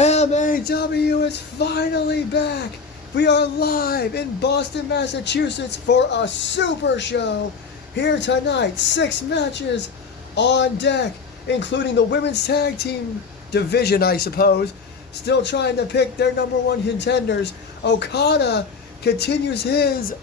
MAW is finally back. We are live in Boston, Massachusetts for a super show. Here tonight, 6 matches on deck, including the women's tag team division, I suppose. Still trying to pick their #1 contenders. Okada continues his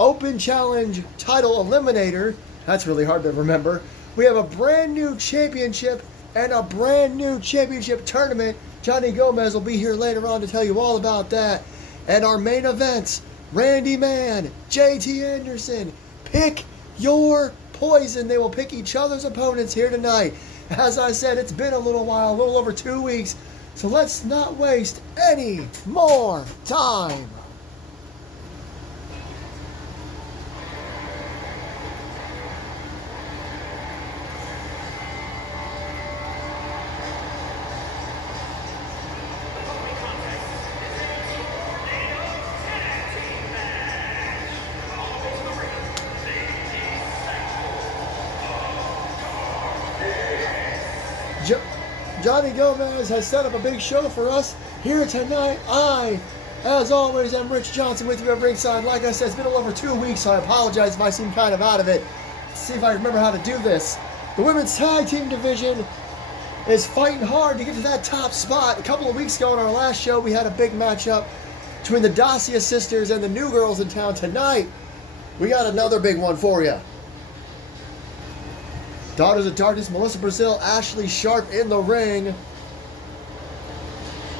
open challenge title eliminator. That's really hard to remember. We have a brand new championship and a brand new championship tournament. Johnny Gomez will be here later on to tell you all about that. And our main events, Randy Man, JT Anderson, pick your poison. They will pick each other's opponents here tonight. As I said, it's been a little while, a little over 2 weeks. So let's not waste any more time. Johnny Gomez has set up a big show for us here tonight. I, as always, am Rich Johnson with you at ringside. Like I said, it's been a little over 2 weeks, so I apologize if I seem kind of out of it. Let's see if I remember how to do this. The women's tag team division is fighting hard to get to that top spot. A couple of weeks ago on our last show, we had a big matchup between the Dacia sisters and the new girls in town. Tonight, we got another big one for you. Daughters of Darkness, Melissa Brazil, Ashley Sharp in the ring.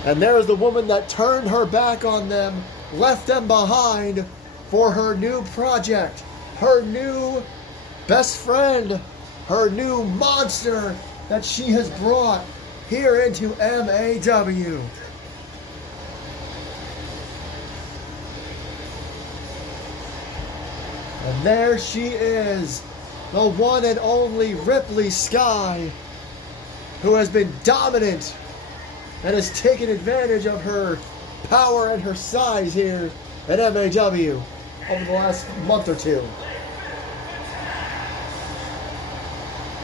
And there is the woman that turned her back on them, left them behind for her new project, her new best friend, her new monster that she has brought here into MAW. And there she is. The one and only Ripley Sky, who has been dominant and has taken advantage of her power and her size here at MAW over the last month or two.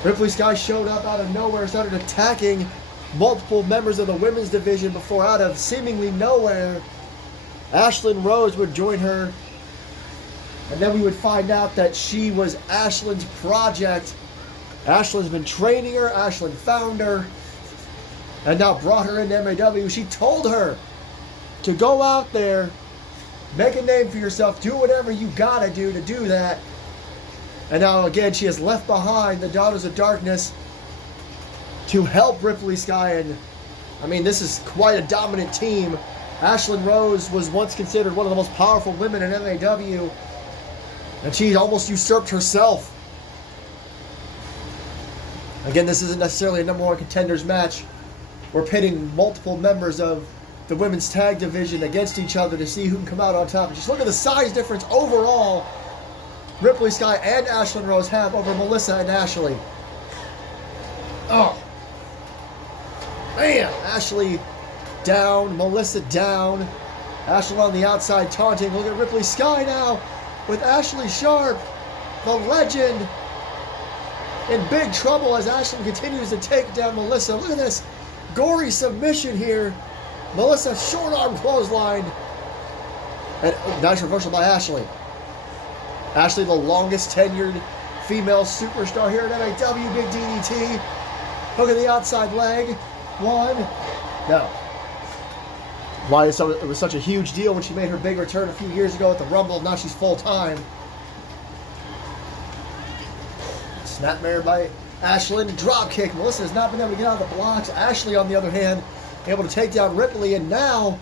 Ripley Sky showed up out of nowhere, started attacking multiple members of the women's division before, out of seemingly nowhere, Ashlyn Rose would join her. And then we would find out that she was Ashlyn's project. Ashlyn's been training her. Ashlyn found her and now brought her into MAW. She told her to go out there, make a name for yourself, do whatever you gotta do to do that. And now again, she has left behind the Daughters of Darkness to help Ripley Sky. And I mean, this is quite a dominant team. Ashlyn Rose was once considered one of the most powerful women in MAW. And she almost usurped herself. Again, this isn't necessarily a #1 contenders match. We're pitting multiple members of the women's tag division against each other to see who can come out on top. Just look at the size difference overall Ripley Sky and Ashlyn Rose have over Melissa and Ashley. Oh. Man, Ashley down, Melissa down. Ashlyn on the outside taunting. Look at Ripley Sky now, with Ashley Sharp, the legend, in big trouble as Ashlyn continues to take down Melissa. Look at this gory submission here. Melissa short arm clothesline. And nice reversal by Ashley. Ashley, the longest tenured female superstar here at MAW, big DDT. Look at the outside leg. One. No. Why it was such a huge deal when she made her big return a few years ago at the Rumble. Now she's full-time. Snapmare by Ashlyn. Drop kick. Melissa has not been able to get out of the blocks. Ashley, on the other hand, able to take down Ripley. And now,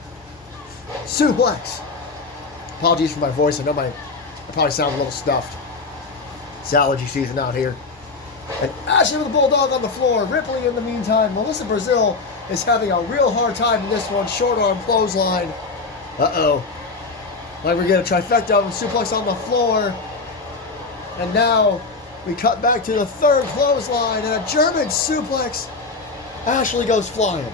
suplex. Apologies for my voice. I know I probably sound a little stuffed. It's allergy season out here. And Ashley with the Bulldog on the floor. Ripley in the meantime. Melissa Brazil is having a real hard time in this one. Short arm clothesline. Uh-oh. Like we're getting a trifecta of suplex on the floor. And now we cut back to the third clothesline and a German suplex. Ashley goes flying.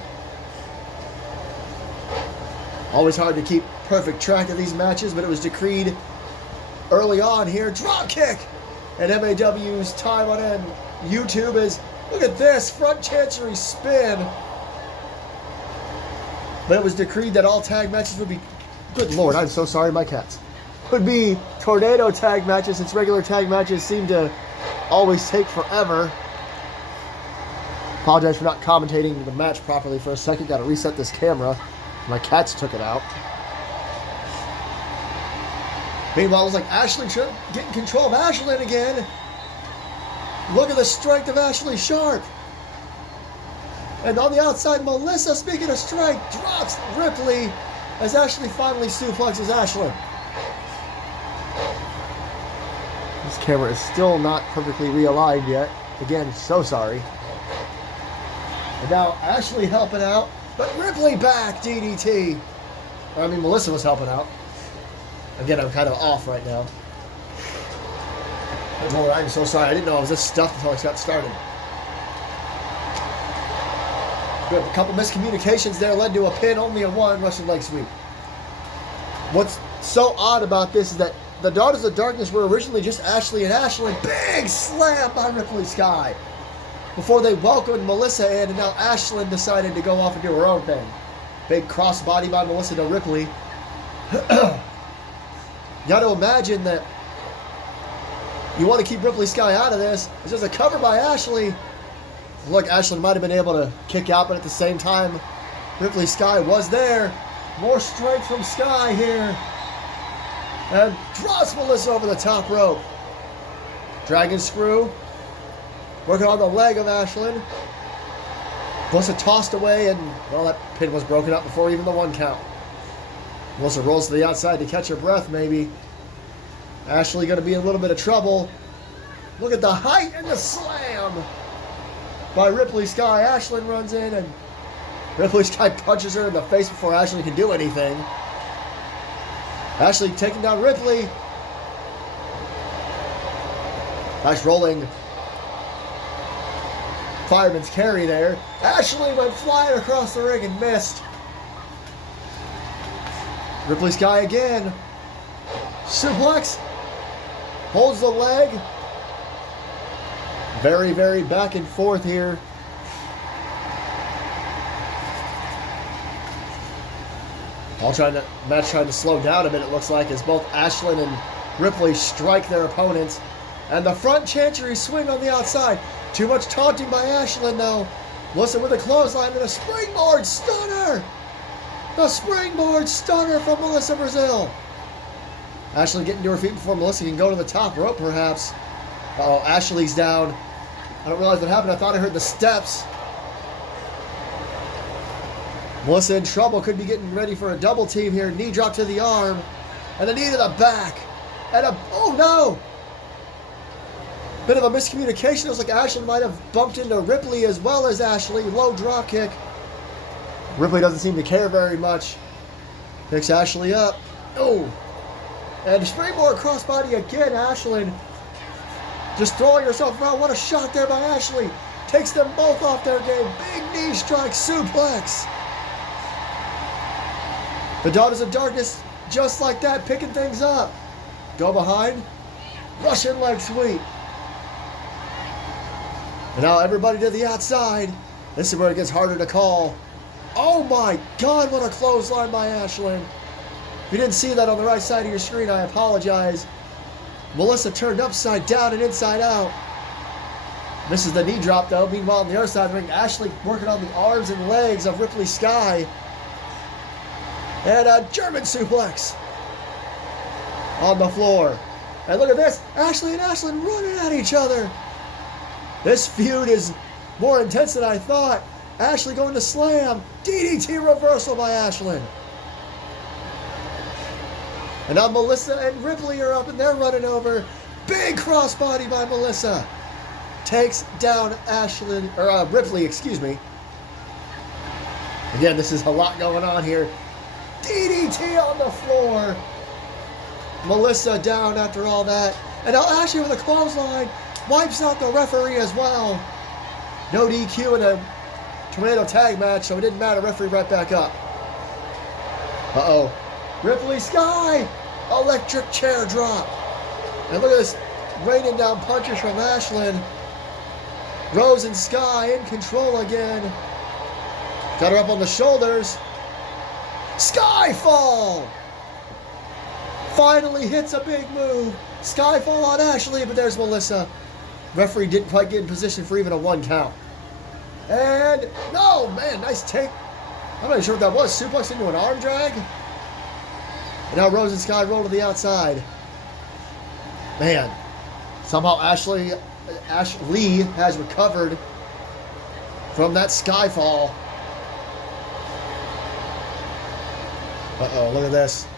Always hard to keep perfect track of these matches, but it was decreed early on here. Drop kick. And MAW's time on end YouTube is, look at this, front chancery spin. But it was decreed that all tag matches would be, good lord, I'm so sorry, my cats, would be tornado tag matches, since regular tag matches seem to always take forever. Apologize for not commentating the match properly for a second. Got to reset this camera. My cats took it out. Meanwhile, it was like Ashley getting control of Ashlyn again. Look at the strength of Ashley Sharp. And on the outside, Melissa, speaking of strength, drops Ripley as Ashley finally suplexes Ashlyn. This camera is still not perfectly realigned yet. Again, so sorry. And now Ashley helping out, but Ripley back, DDT. I mean, Melissa was helping out. Again, I'm kind of off right now. Good Lord, I'm so sorry. I didn't know I was this stuffed until I got started. Good. A couple miscommunications there led to a pin, only a one Russian leg sweep. What's so odd about this is that the Daughters of Darkness were originally just Ashley and Ashlyn. Big slam by Ripley Sky before they welcomed Melissa in, and now Ashlyn decided to go off and do her own thing. Big crossbody by Melissa to Ripley. You got to imagine that you want to keep Ripley Sky out of this. It's just a cover by Ashley. Look, Ashlyn might have been able to kick out, but at the same time, Ripley Sky was there. More strength from Sky here. And drops Melissa over the top rope. Dragon screw. Working on the leg of Ashlyn. Melissa tossed away, and, well, that pin was broken up before even the one count. Melissa rolls to the outside to catch her breath, maybe. Ashley going to be in a little bit of trouble. Look at the height and the slam by Ripley Sky. Ashlyn runs in, and Ripley Sky punches her in the face before Ashley can do anything. Ashley taking down Ripley. Nice rolling fireman's carry there. Ashley went flying across the ring and missed. Ripley Sky again. Suplex. Holds the leg. Very, very back and forth here. Match trying to slow down a bit, it looks like, as both Ashlyn and Ripley strike their opponents. And the front chancery swing on the outside. Too much taunting by Ashlyn, though. Melissa with a clothesline and a springboard stunner. The springboard stunner from Melissa Brazil. Ashley getting to her feet before Melissa can go to the top rope, perhaps. Uh-oh, Ashley's down. I don't realize what happened. I thought I heard the steps. Melissa in trouble. Could be getting ready for a double team here. Knee drop to the arm. And a knee to the back. And a... oh, no! Bit of a miscommunication. It was like Ashley might have bumped into Ripley as well as Ashley. Low drop kick. Ripley doesn't seem to care very much. Picks Ashley up. Oh! And springboard crossbody again. Ashlyn just throwing herself around. What a shot there by Ashley. Takes them both off their game. Big knee strike suplex. The Daughters of Darkness, just like that, picking things up. Go behind. Russian leg sweep. And now everybody to the outside. This is where it gets harder to call. Oh my God, what a clothesline by Ashlyn. If you didn't see that on the right side of your screen, I apologize. Melissa turned upside down and inside out. Misses the knee drop, though. Meanwhile, on the other side of the ring, Ashley working on the arms and legs of Ripley Sky. And a German suplex on the floor. And look at this. Ashley and Ashlyn running at each other. This feud is more intense than I thought. Ashley going to slam. DDT reversal by Ashlyn. And now Melissa and Ripley are up and they're running over. Big crossbody by Melissa. Takes down Ripley, excuse me. Again, this is a lot going on here. DDT on the floor. Melissa down after all that. And now Ashley with a clothesline. Wipes out the referee as well. No DQ in a tornado tag match, so it didn't matter. Referee right back up. Uh-oh. Ripley Sky. Electric chair drop. And look at this. Raining down punches from Ashlyn. Rose and Sky in control again. Got her up on the shoulders. Skyfall! Finally hits a big move. Skyfall on Ashley, but there's Melissa. Referee didn't quite get in position for even a 1 count. And, no, man, nice take. I'm not even sure what that was. Suplex into an arm drag. And now Rose and Sky roll to the outside. Man, somehow Ashley has recovered from that Skyfall. Uh-oh, look at this.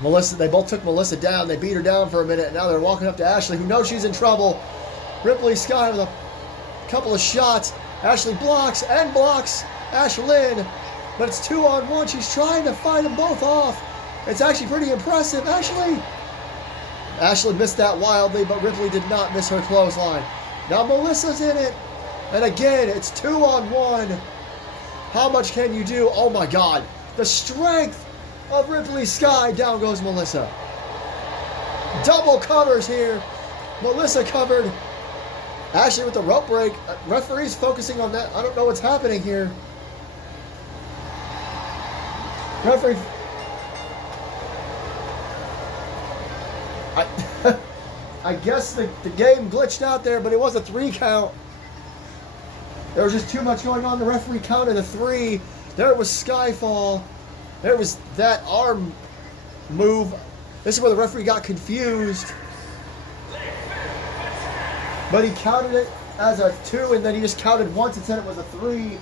Melissa, they both took Melissa down. They beat her down for a minute. And now they're walking up to Ashley, who knows she's in trouble. Ripley Sky with a couple of shots. Ashley blocks and blocks Ashlyn. But it's 2-on-1. She's trying to fight them both off. It's actually pretty impressive. Ashley missed that wildly, but Ripley did not miss her clothesline. Now Melissa's in it. And again, it's 2-on-1. How much can you do? Oh my God. The strength of Ripley Sky. Down goes Melissa. Double covers here. Melissa covered. Ashley with the rope break. Referee's focusing on that. I don't know what's happening here. Referee. I guess the game glitched out there, but it was a 3 count. There was just too much going on. The referee counted a 3. There was Skyfall. There was that arm move. This is where the referee got confused. But he counted it as a 2, and then he just counted once and said it was a 3.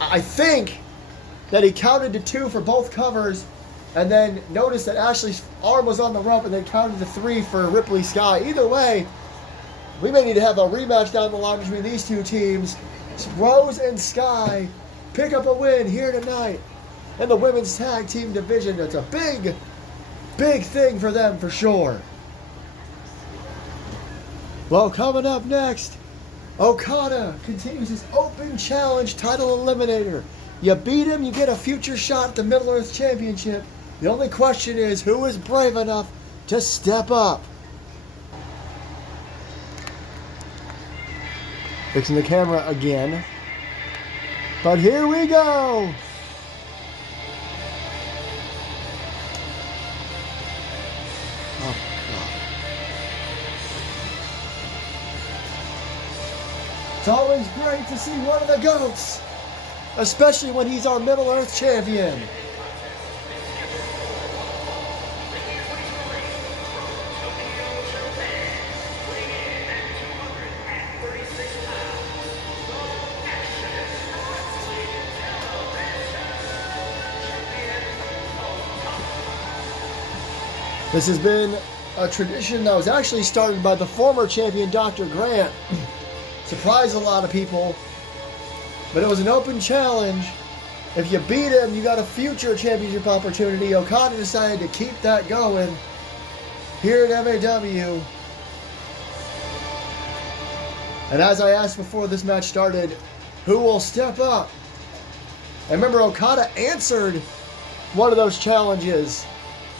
I think that he counted to 2 for both covers, and then noticed that Ashley's arm was on the rope, and then counted to 3 for Ripley Sky. Either way, we may need to have a rematch down the line between these two teams. Rose and Sky pick up a win here tonight in the women's tag team division. It's a big, big thing for them for sure. Well, coming up next, Okada continues his open challenge title eliminator. You beat him, you get a future shot at the Middle Earth Championship. The only question is, who is brave enough to step up? Fixing the camera again. But here we go. Oh, God. It's always great to see one of the GOATs, especially when he's our Middle Earth champion. This has been a tradition that was actually started by the former champion, Dr. Grant. Surprised a lot of people, but it was an open challenge. If you beat him, you got a future championship opportunity. Okada decided to keep that going here at MAW. And as I asked before this match started, who will step up? And remember, Okada answered one of those challenges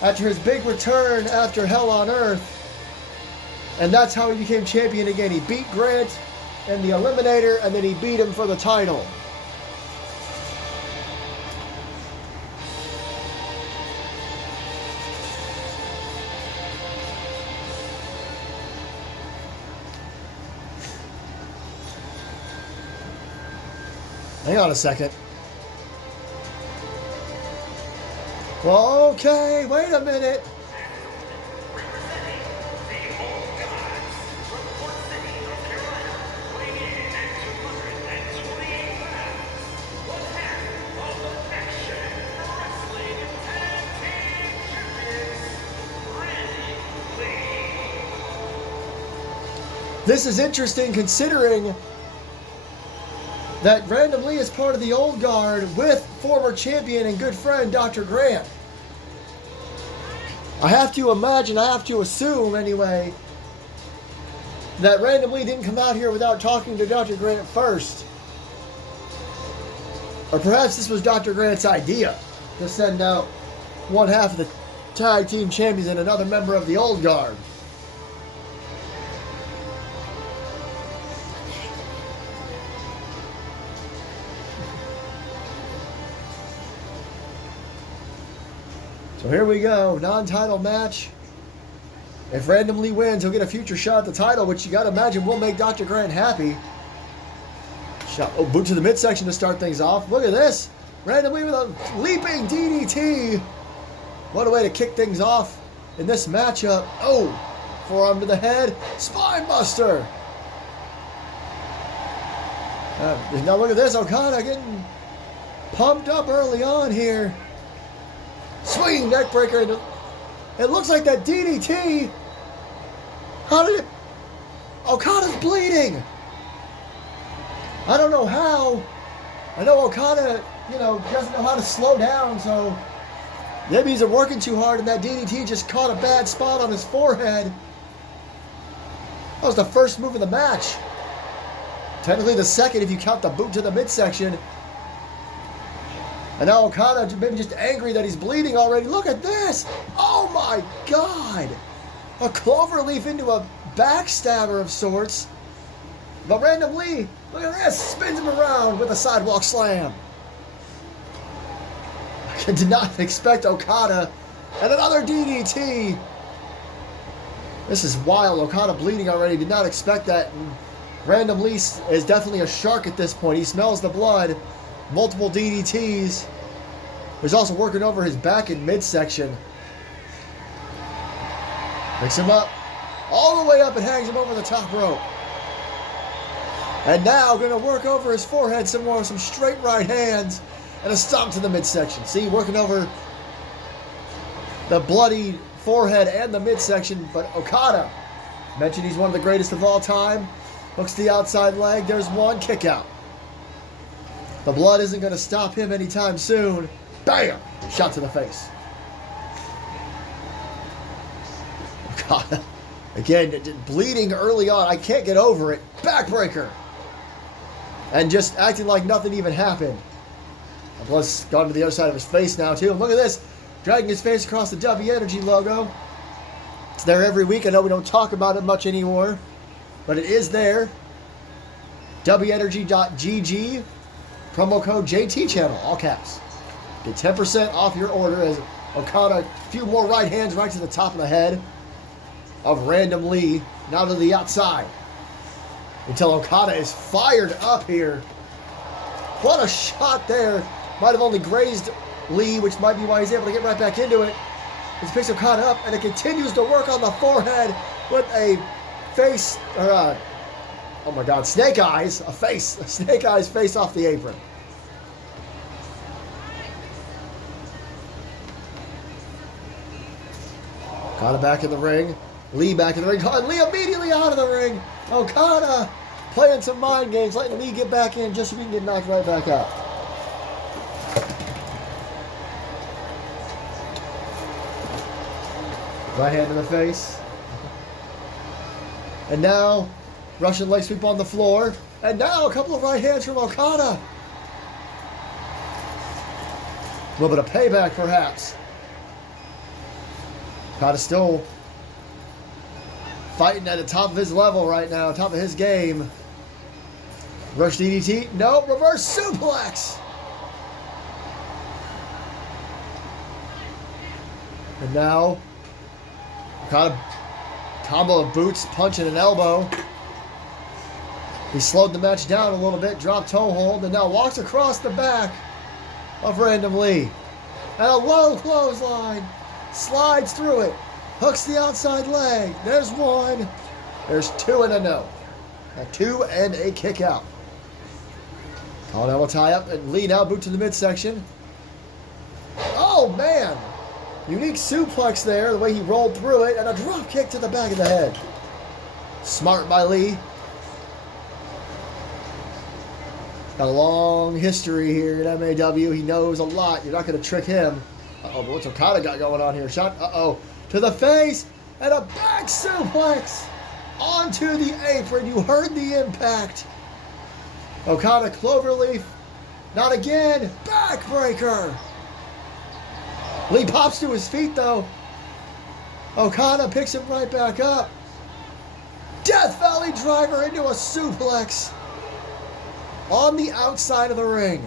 after his big return after Hell on Earth. And that's how he became champion again. He beat Grant in the Eliminator, and then he beat him for the title. Hang on a second. Well, okay, wait a minute. This is interesting considering that Random Lee is part of the old guard with former champion and good friend Dr. Grant. I have to imagine, I have to assume anyway, that Random Lee didn't come out here without talking to Dr. Grant first. Or perhaps this was Dr. Grant's idea to send out one half of the tag team champions and another member of the old guard. So here we go, non-title match. If Random Lee wins, he'll get a future shot at the title, which you got to imagine will make Dr. Grant happy. Shot, oh, boot to the midsection to start things off. Look at this. Random Lee with a leaping DDT. What a way to kick things off in this matchup. Oh, forearm to the head. Spine buster. Now look at this. Okada getting pumped up early on here. Swinging neck breaker. It looks like that DDT. How did it? Okada's bleeding. I don't know how. I know Okada, doesn't know how to slow down, so maybe he's working too hard and that DDT just caught a bad spot on his forehead. That was the first move of the match. Technically the second if you count the boot to the midsection. And now Okada maybe just angry that he's bleeding already. Look at this. Oh my God. A cloverleaf into a backstabber of sorts. But Random Lee, look at this. Spins him around with a sidewalk slam. I did not expect Okada. And another DDT. This is wild. Okada bleeding already. Did not expect that. And Random Lee is definitely a shark at this point. He smells the blood. Multiple DDTs. He's also working over his back in midsection. Picks him up. All the way up and hangs him over the top rope. And now going to work over his forehead some more. Some straight right hands. And a stomp to the midsection. See, working over the bloody forehead and the midsection. But Okada, mentioned he's one of the greatest of all time. Hooks the outside leg. There's one. Kick out. The blood isn't going to stop him anytime soon. Bam! Shot to the face. Okada, again, bleeding early on. I can't get over it. Backbreaker. And just acting like nothing even happened. And plus, gone to the other side of his face now, too. And look at this. Dragging his face across the W Energy logo. It's there every week. I know we don't talk about it much anymore. But it is there. WEnergy.gg. Promo code JT Channel, all caps. Get 10% off your order as Okada, a few more right hands right to the top of the head of Random Lee. Now to the outside. Until Okada is fired up here. What a shot there. Might have only grazed Lee, which might be why he's able to get right back into it. He picks Okada up and it continues to work on the forehead with a face, or oh my God, snake eyes, a snake eyes face off the apron. Okada back in the ring. Lee back in the ring. Lee immediately out of the ring. Okada playing some mind games, letting Lee get back in just so he can get knocked right back out. Right hand in the face. And now, Russian leg sweep on the floor. And now a couple of right hands from Okada. A little bit of payback, perhaps. Okada still fighting at the top of his level right now, top of his game. Rush DDT. No, reverse suplex. And now, Okada combo of boots, punch, and an elbow. He slowed the match down a little bit, dropped toe hold, and now walks across the back of Random Lee. And a low clothesline. Slides through it. Hooks the outside leg. There's one. There's two and a no. A two and a kick out. Okada will tie up, and Lee now boot to the midsection. Oh, man. Unique suplex there, the way he rolled through it, and a drop kick to the back of the head. Smart by Lee. Got a long history here at MAW. He knows a lot. You're not going to trick him. Uh-oh, but what's Okada got going on here? Shot, to the face, and a back suplex onto the apron. You heard the impact. Okada cloverleaf. Not again. Backbreaker. Lee pops to his feet, though. Okada picks him right back up. Death Valley driver into a suplex on the outside of the ring.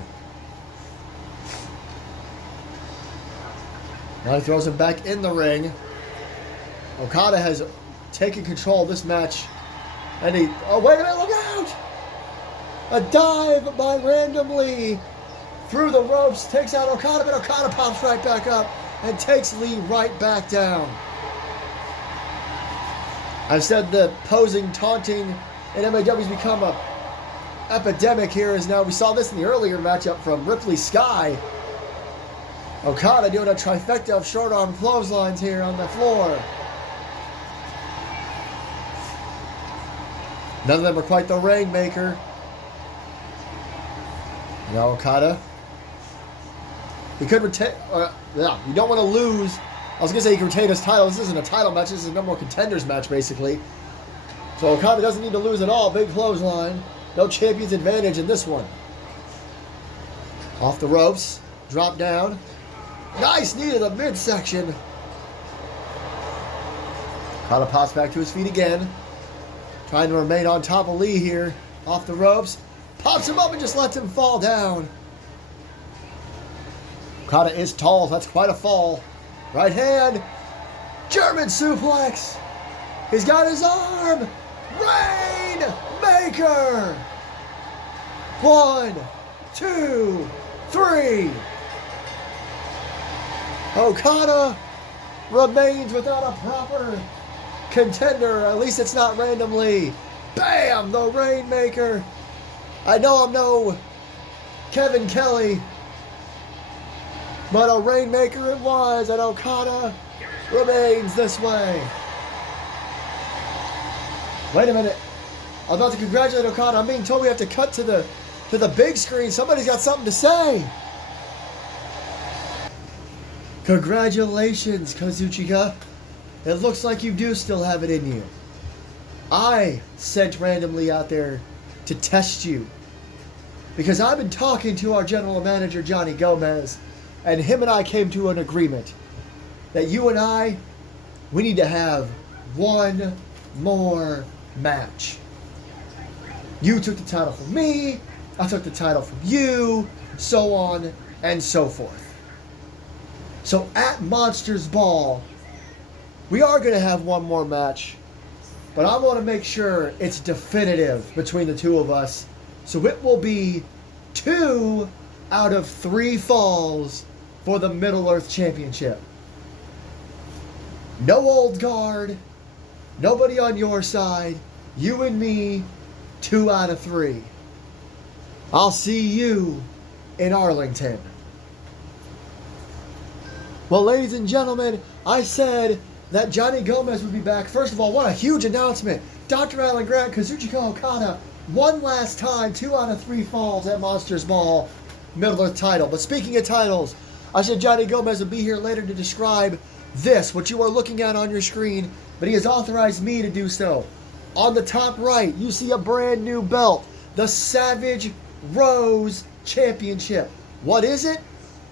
Now he throws him back in the ring. Okada has taken control of this match. And he... Oh, wait a minute, look out! A dive by Random Lee through the ropes, takes out Okada, but Okada pops right back up and takes Lee right back down. I've said the posing, taunting in MAW has become a epidemic here. As now we saw this in the earlier matchup from Ripley Sky. Okada doing a trifecta of short arm clotheslines here on the floor. None of them are quite the Rainmaker. Now Okada. He could retain. Yeah, you don't want to lose. I was going to say he can retain his title. This isn't a title match. This is a number one contenders match, basically. So Okada doesn't need to lose at all. Big clothesline. No champion's advantage in this one. Off the ropes. Drop down. Nice knee to the midsection. Okada pops back to his feet again. Trying to remain on top of Lee here. Off the ropes. Pops him up and just lets him fall down. Okada is tall. That's quite a fall. Right hand. German suplex. He's got his arm. Rainmaker. 1, 2, 3. Okada remains without a proper contender. At least it's not Random Lee. Bam! The Rainmaker. I know I'm no Kevin Kelly, but a Rainmaker it was, and Okada remains this way. Wait a minute. I'm about to congratulate Okada. I'm being told we have to cut to the big screen. Somebody's got something to say. Congratulations, Kazuchika. It looks like you do still have it in you. I sent Random Lee out there to test you, because I've been talking to our general manager, Johnny Gomez, and him and I came to an agreement that you and I, we need to have one more match. You took the title from me, I took the title from you, so on and so forth. So at Monsters Ball, we are going to have one more match, but I want to make sure it's definitive between the two of us. So it will be 2 out of 3 falls for the Middle Earth Championship. No old guard, nobody on your side, you and me, 2 out of 3. I'll see you in Arlington. Well, ladies and gentlemen, I said that Johnny Gomez would be back. First of all, what a huge announcement. Dr. Alan Grant, Kazuchika Okada, one last time, 2 out of 3 falls at Monsters Ball, Middle Earth title. But speaking of titles, I said Johnny Gomez would be here later to describe this, what you are looking at on your screen, but he has authorized me to do so. On the top right, you see a brand new belt, the Savage Rose Championship. What is it?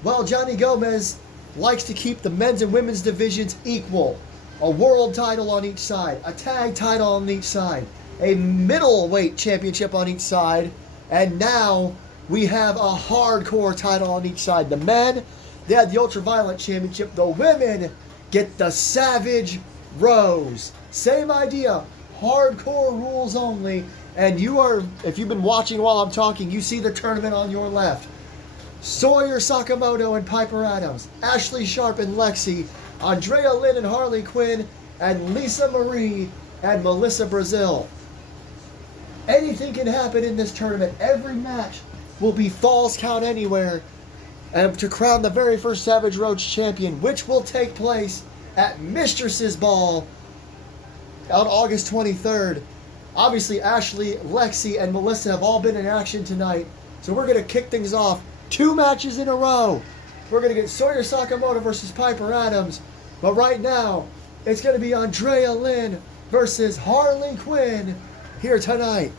Well, Johnny Gomez likes to keep the men's and women's divisions equal. A world title on each side, a tag title on each side, a middleweight championship on each side, and now we have a hardcore title on each side. The men, they had the ultraviolet championship. The women get the Savage Rose. Same idea, hardcore rules only. And you are, if you've been watching while I'm talking, you see the tournament on your left. Sawyer Sakamoto and Piper Adams, Ashley Sharp and Lexi, Andrea Lynn and Harley Quinn, and Lisa Marie and Melissa Brazil. Anything can happen in this tournament. Every match will be Falls Count Anywhere, and to crown the very first Savage Rose champion, which will take place at Mistresses Ball on August 23rd. Obviously, Ashley, Lexi, and Melissa have all been in action tonight, so we're going to kick things off. 2 matches in a row. We're going to get Sawyer Sakamoto versus Piper Adams, but right now, it's going to be Andrea Lynn versus Harley Quinn here tonight.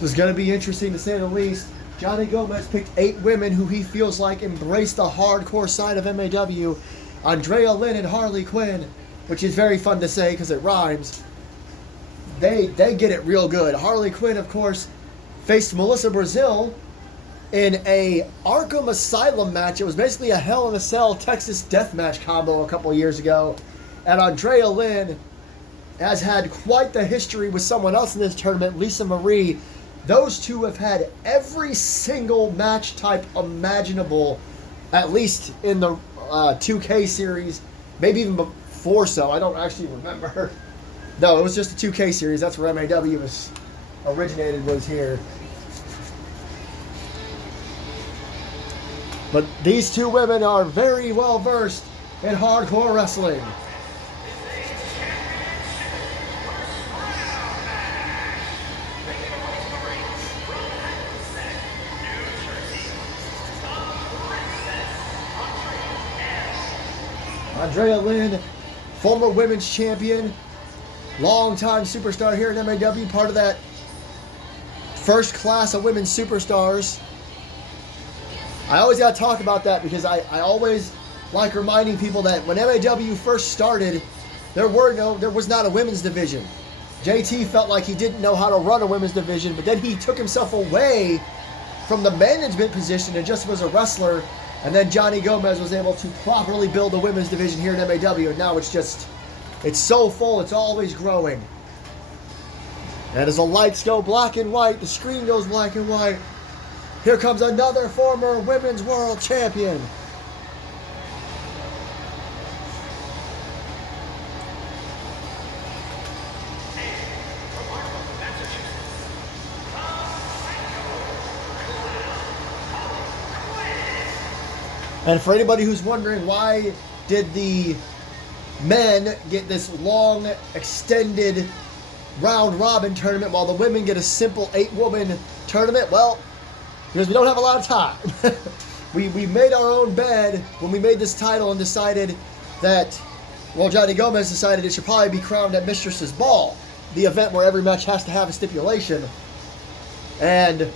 This is going to be interesting to say the least. Johnny Gomez picked 8 women who he feels like embrace the hardcore side of MAW. Andrea Lynn and Harley Quinn, which is very fun to say because it rhymes. They get it real good. Harley Quinn, of course, faced Melissa Brazil in a Arkham Asylum match. It was basically a Hell in a Cell Texas Deathmatch combo a couple years ago. And Andrea Lynn has had quite the history with someone else in this tournament, Lisa Marie. Those two have had every single match type imaginable, at least in the 2K series, maybe even before so. I don't actually remember. No, it was just the 2K series. That's where MAW was originated, was here. But these two women are very well versed in hardcore wrestling. Andrea Lynn, former women's champion, longtime superstar here at MAW, part of that first class of women's superstars. I always got to talk about that because I always like reminding people that when MAW first started, there was not a women's division. JT felt like he didn't know how to run a women's division, but then he took himself away from the management position and just was a wrestler. And then Johnny Gomez was able to properly build a women's division here in MAW, and now it's so full, it's always growing. And as the lights go black and white, the screen goes black and white, here comes another former women's world champion. And for anybody who's wondering why did the men get this long, extended round-robin tournament while the women get a simple 8-woman tournament, well, because we don't have a lot of time. we made our own bed when we made this title and decided that, well, Johnny Gomez decided it should probably be crowned at Mistress's Ball, the event where every match has to have a stipulation. And,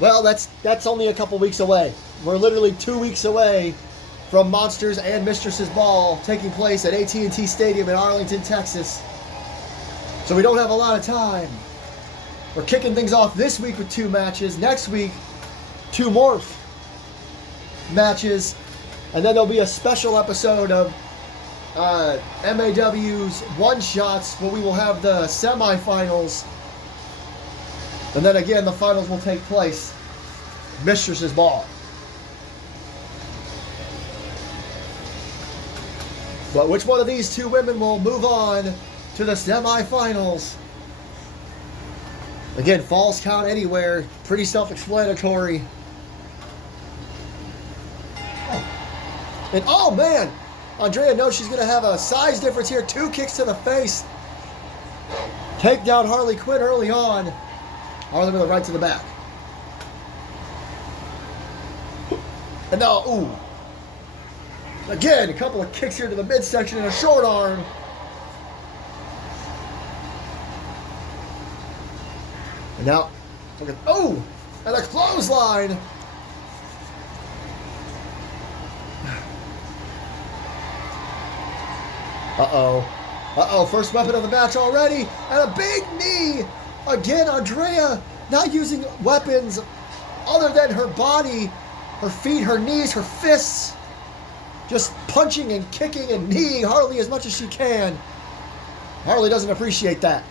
well, that's only a couple weeks away. We're literally 2 weeks away from Monsters and Mistress's Ball taking place at AT&T Stadium in Arlington, Texas. So we don't have a lot of time. We're kicking things off this week with 2 matches. Next week, 2 more matches. And then there'll be a special episode of MAW's one-shots where we will have the semifinals. And then again, the finals will take place. Mistress's Ball. But which one of these 2 women will move on to the semifinals? Again, falls count anywhere. Pretty self-explanatory. And oh man! Andrea knows she's going to have a size difference here. 2 kicks to the face. Take down Harley Quinn early on. Harley with a right to the back. And now, ooh. Again, a couple of kicks here to the midsection and a short arm. And now, oh, and a clothesline. Uh-oh, first weapon of the match already, and a big knee. Again, Andrea not using weapons other than her body, her feet, her knees, her fists. Just punching and kicking and kneeing Harley as much as she can. Harley doesn't appreciate that.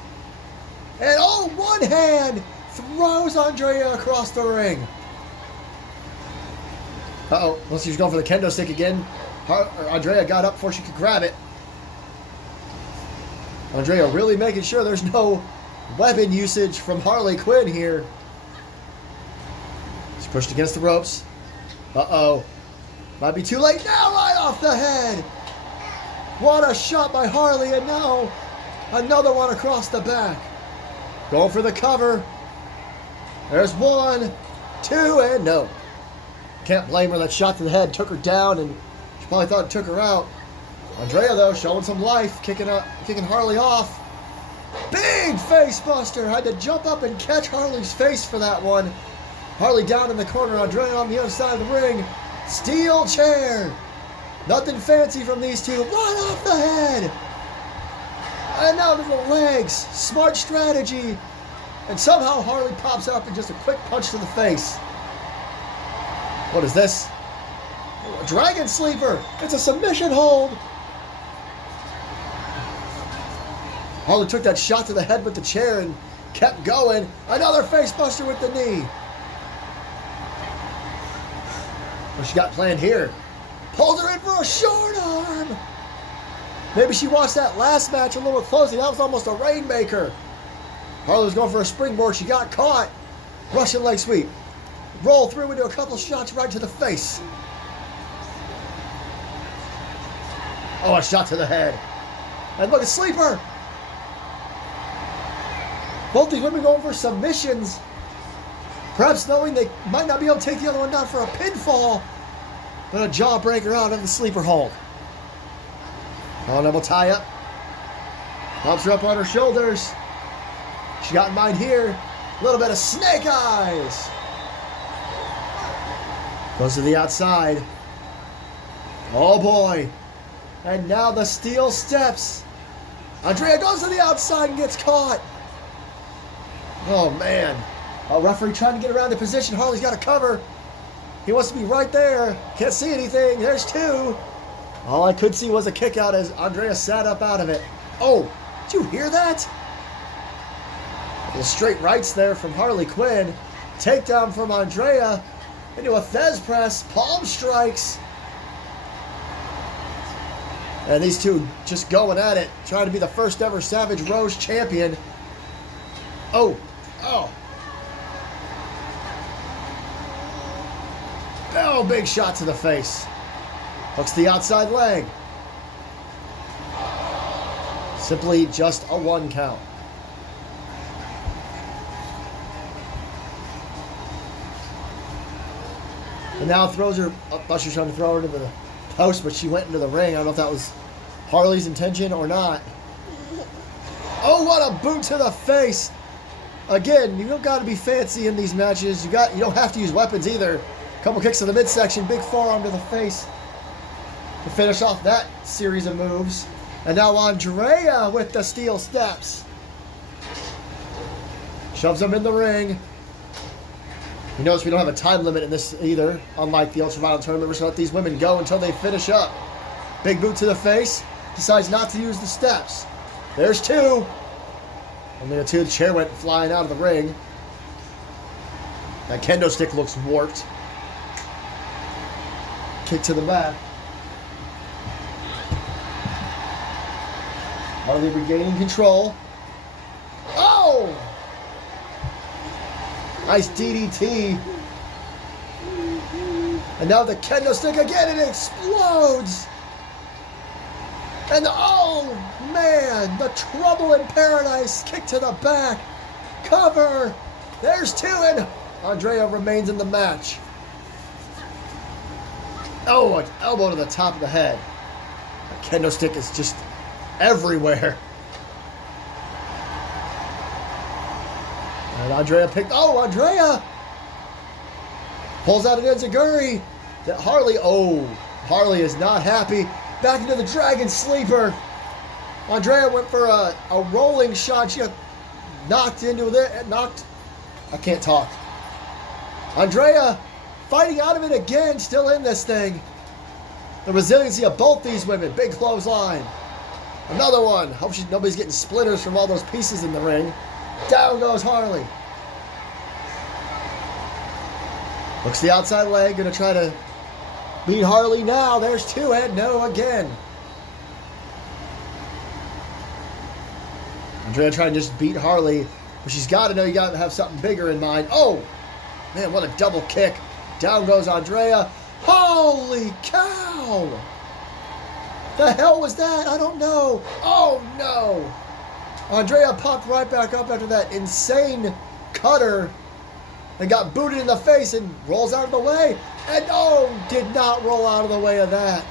And oh, one hand throws Andrea across the ring. Uh-oh, well, she's going for the kendo stick again. Andrea got up before she could grab it. Andrea really making sure there's no weapon usage from Harley Quinn here. She's pushed against the ropes. Uh-oh. Might be too late now, right off the head. What a shot by Harley, and now another one across the back. Going for the cover. There's 1, 2, and no. Can't blame her. That shot to the head took her down, and she probably thought it took her out. Andrea, though, showing some life, kicking Harley off. Big face buster. Had to jump up and catch Harley's face for that one. Harley down in the corner. Andrea on the other side of the ring. Steel chair. Nothing fancy from these 2. Right off the head. And now to the legs. Smart strategy. And somehow Harley pops up in just a quick punch to the face. What is this? A dragon sleeper. It's a submission hold. Harley took that shot to the head with the chair and kept going. Another face buster with the knee. What she got planned here? Pulls her in for a short arm. Maybe she watched that last match a little closely. That was almost a rainmaker. Harley was going for a springboard. She got caught. Russian leg sweep. Roll through into a couple shots right to the face. Oh, a shot to the head. And look at Sleeper. Both these women going for submissions. Perhaps knowing they might not be able to take the other one down for a pinfall. But a jawbreaker out of the sleeper hold. Oh, double tie up. Helps her up on her shoulders. She got in mind here. A little bit of snake eyes. Goes to the outside. Oh boy. And now the steel steps. Andrea goes to the outside and gets caught. Oh man. A referee trying to get around the position. Harley's got to cover. He wants to be right there. Can't see anything. There's two. All I could see was a kick out as Andrea sat up out of it. Oh, did you hear that? The straight rights there from Harley Quinn. Takedown from Andrea into a Thez press. Palm strikes. And these two just going at it. Trying to be the first ever Savage Rose champion. Oh. Oh. Oh, big shot to the face. Hooks the outside leg. Simply just a 1 count. And now throws her. I thought she was trying to throw her into the post, but she went into the ring. I don't know if that was Harley's intention or not. Oh, what a boot to the face. Again, you don't got to be fancy in these matches. You don't have to use weapons either. Couple kicks to the midsection, big forearm to the face to finish off that series of moves. And now Andrea with the steel steps. Shoves him in the ring. You notice we don't have a time limit in this either, unlike the Ultraviolet tournament. We're just going to let these women go until they finish up. Big boot to the face. Decides not to use the steps. There's two. Only a two. The chair went flying out of the ring. That kendo stick looks warped. Kick to the back. Harley regaining control. Oh! Nice DDT. And now the kendo stick again, and it explodes. And oh man, the trouble in paradise. Kick to the back. Cover. There's two, and Andrea remains in the match. Oh, an elbow to the top of the head. The kendo stick is just everywhere. And Andrea Andrea pulls out an enziguri. That Harley is not happy. Back into the Dragon Sleeper. Andrea went for a rolling shot. She got knocked into it. I can't talk. Andrea fighting out of it again, still in this thing. The resiliency of both these women. Big clothesline. Another one. Hope nobody's getting splinters from all those pieces in the ring. Down goes Harley. Looks the outside leg. Going to try to beat Harley now. There's two, and no again. Andrea trying to just beat Harley. But she's got to know you got to have something bigger in mind. Oh, man, what a double kick. Down goes Andrea. Holy cow! The hell was that? I don't know. Oh, no. Andrea popped right back up after that insane cutter and got booted in the face and rolls out of the way. And did not roll out of the way of that.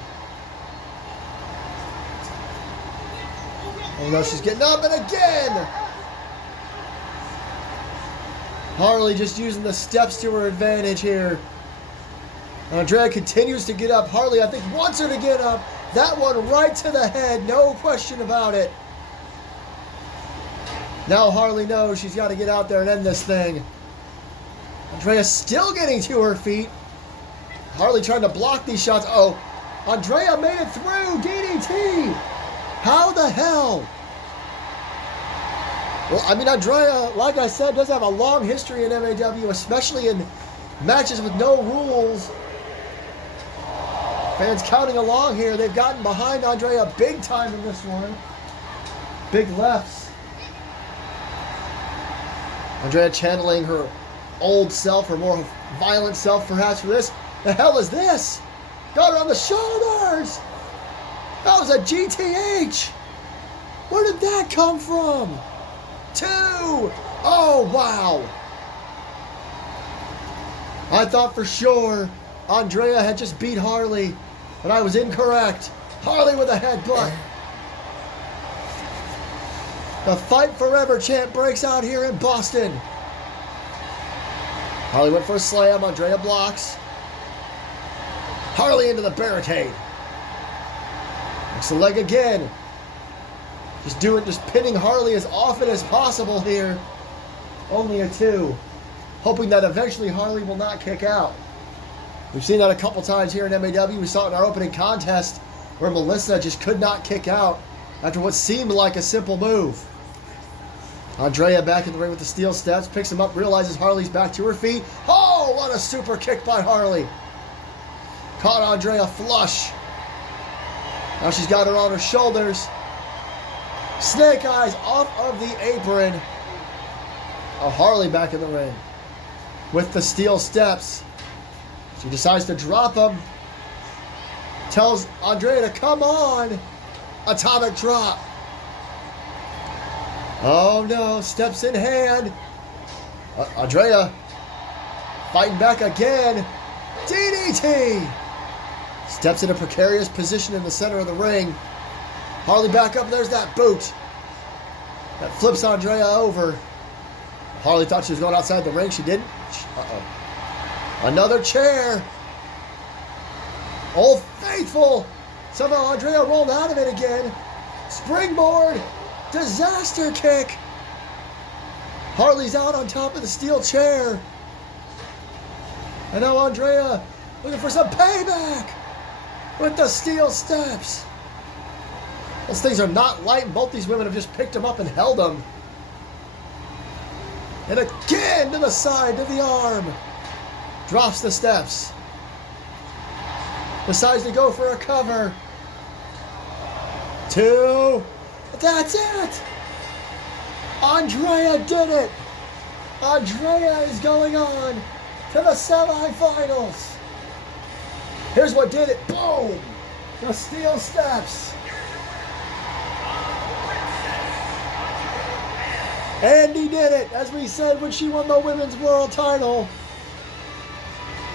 Oh no, she's getting up, and again! Harley just using the steps to her advantage here. Andrea continues to get up. Harley, I think, wants her to get up. That one right to the head, no question about it. Now Harley knows she's got to get out there and end this thing. Andrea still getting to her feet. Harley trying to block these shots. Oh, Andrea made it through. DDT. How the hell? Well, I mean, Andrea, like I said, does have a long history in MAW, especially in matches with no rules. Fans counting along here. They've gotten behind Andrea big time in this one. Big lefts. Andrea channeling her old self, her more violent self perhaps for this. The hell is this? Got her on the shoulders. That was a GTH. Where did that come from? 2. Oh, wow. I thought for sure Andrea had just beat Harley, but I was incorrect. Harley with a headbutt. The Fight Forever chant breaks out here in Boston. Harley went for a slam. Andrea blocks. Harley into the barricade. Makes the leg again. Just pinning Harley as often as possible here. Only a 2. Hoping that eventually Harley will not kick out. We've seen that a couple times here in MAW. We saw it in our opening contest where Melissa just could not kick out after what seemed like a simple move. Andrea back in the ring with the steel steps, picks him up, realizes Harley's back to her feet. Oh, what a super kick by Harley. Caught Andrea flush. Now she's got her on her shoulders. Snake eyes off of the apron. Harley back in the ring with the steel steps. She decides to drop him. Tells Andrea to come on. Atomic drop. Oh no, steps in hand. Andrea fighting back again. DDT. Steps in a precarious position in the center of the ring. Harley back up, there's that boot. That flips Andrea over. Harley thought she was going outside the ring, she didn't. Uh-oh. Another chair. Old Faithful. Somehow Andrea rolled out of it again. Springboard. Disaster kick. Harley's out on top of the steel chair. And now Andrea looking for some payback with the steel steps. Those things are not light, and both these women have just picked them up and held them. And again to the side, to the arm. Drops the steps. Decides to go for a cover. 2. That's it. Andrea did it. Andrea is going on to the semifinals. Here's what did it. Boom. The steel steps. Andy did it, as we said when she won the Women's World title.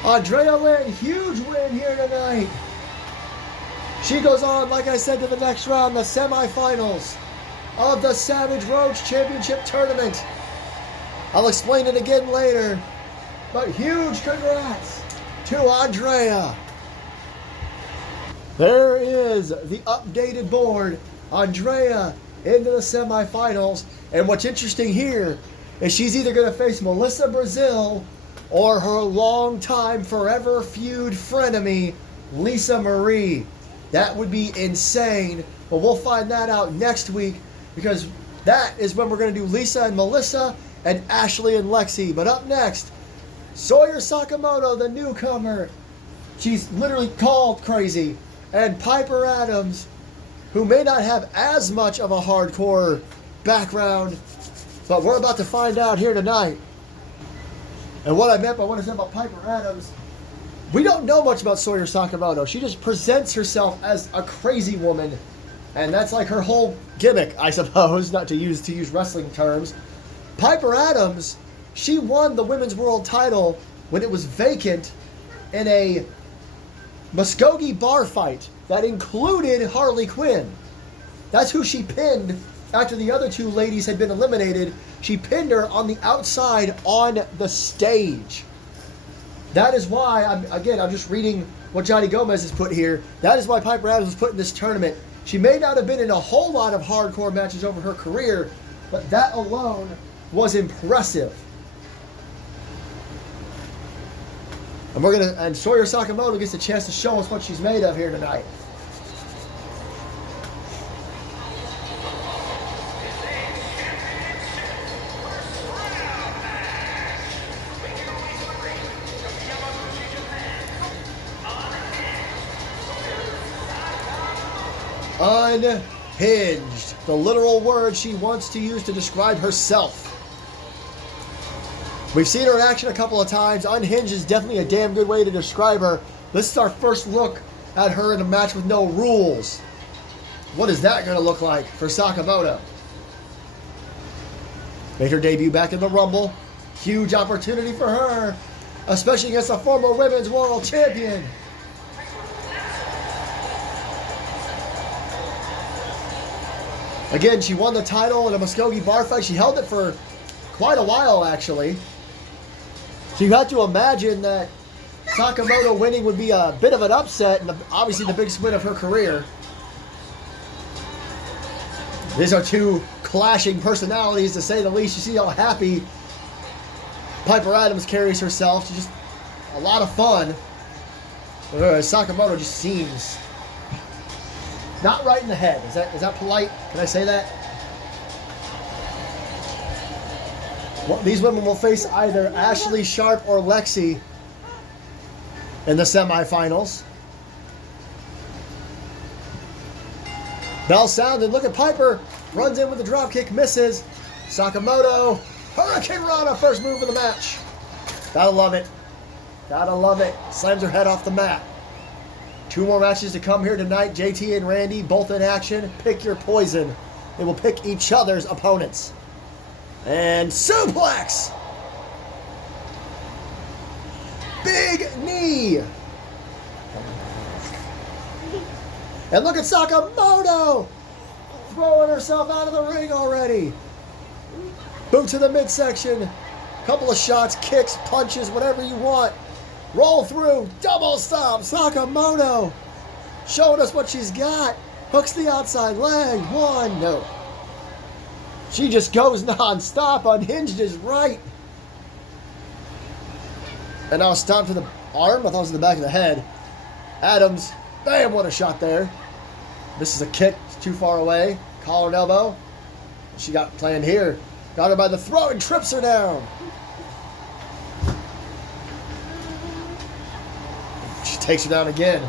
Andrea Lynn, huge win here tonight. She goes on, like I said, to the next round, the semifinals of the Savage Roach Championship Tournament. I'll explain it again later, but huge congrats to Andrea. There is the updated board. Andrea into the semifinals. And what's interesting here is she's either going to face Melissa Brazil or her longtime forever feud frenemy, Lisa Marie. That would be insane, but we'll find that out next week because that is when we're going to do Lisa and Melissa and Ashley and Lexi. But up next, Sawyer Sakamoto, the newcomer. She's literally called crazy. And Piper Adams, who may not have as much of a hardcore background, but we're about to find out here tonight. And what I meant by what I said about Piper Adams, we don't know much about Sawyer Sakamoto. She just presents herself as a crazy woman, and that's like her whole gimmick, I suppose, not to use wrestling terms. Piper Adams, she won the Women's World title when it was vacant in a Muskogee bar fight that included Harley Quinn. That's who she pinned after the other 2 ladies had been eliminated. She pinned her on the outside on the stage. That is why, I'm just reading what Johnny Gomez has put here. That is why Piper Adams was put in this tournament. She may not have been in a whole lot of hardcore matches over her career, but that alone was impressive. And Sawyer Sakamoto gets a chance to show us what she's made of here tonight. Unhinged, the literal word she wants to use to describe herself. We've seen her in action a couple of times. Unhinged is definitely a damn good way to describe her. This is our first look at her in a match with no rules. What is that going to look like for Sakamoto? Made her debut back in the Rumble. Huge opportunity for her, especially against a former women's world champion. Again, she won the title in a Muskogee bar fight. She held it for quite a while, actually. So you have to imagine that Sakamoto winning would be a bit of an upset and obviously the biggest win of her career. These are two clashing personalities, to say the least. You see how happy Piper Adams carries herself. She's just a lot of fun. Sakamoto just seems not right in the head. Is that polite? Can I say that? Well, these women will face either Ashley Sharp or Lexi in the semifinals. Bell sounded. Look at Piper. Runs in with the dropkick, misses. Sakamoto, Hurricane Rana, first move of the match. Gotta love it. Gotta love it. Slams her head off the mat. 2 more matches to come here tonight. JT and Randy both in action. Pick your poison. They will pick each other's opponents. And suplex! Big knee! And look at Sakamoto! Throwing herself out of the ring already. Boot to the midsection. Couple of shots, kicks, punches, whatever you want. Roll through, double stomp. Sakamoto showing us what she's got. Hooks the outside leg. 1, no. She just goes non-stop. Unhinged is right. And now stomp to the arm. I thought it was in the back of the head. Adams, bam, what a shot there. This is a kick, it's too far away. Collar and elbow. She got planned here. Got her by the throat and trips her down. She takes her down again.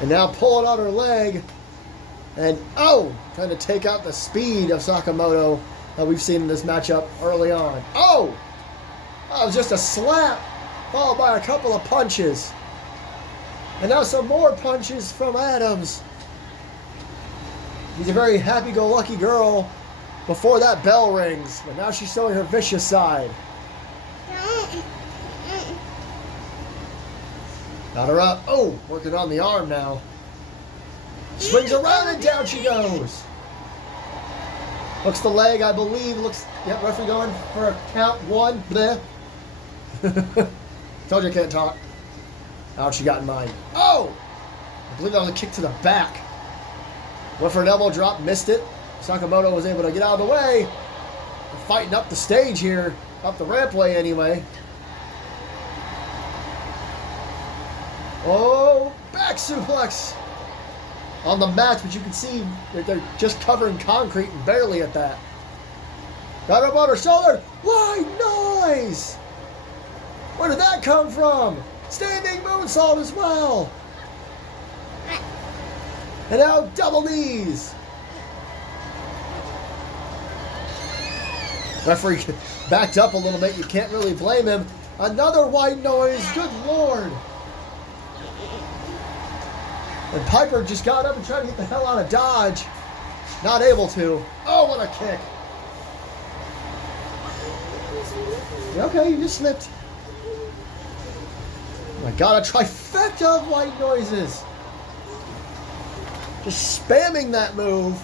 And now pulling on her leg. And, oh, trying to take out the speed of Sakamoto that we've seen in this matchup early on. Oh! That was just a slap, followed by a couple of punches. And now some more punches from Adams. She's a very happy-go-lucky girl before that bell rings. But now she's showing her vicious side. Got her up. Oh, working on the arm now. Swings around and down she goes. Hooks the leg, I believe. Looks, yep, referee going for a count. 1. Bleh. Told you I can't talk. Now what she got in mind? Oh! I believe that was a kick to the back. Went for an elbow drop, missed it. Sakamoto was able to get out of the way. They're fighting up the stage here. Up the rampway anyway. Oh, back suplex on the mat, but you can see that they're just covering concrete and barely at that. Got up on her shoulder. White noise! Where did that come from? Standing moonsault as well. And now double knees. Referee backed up a little bit. You can't really blame him. Another white noise. Good Lord. And Piper just got up and tried to get the hell out of Dodge. Not able to. Oh, what a kick. Okay, you just slipped. Oh my God, a trifecta of white noises. Just spamming that move.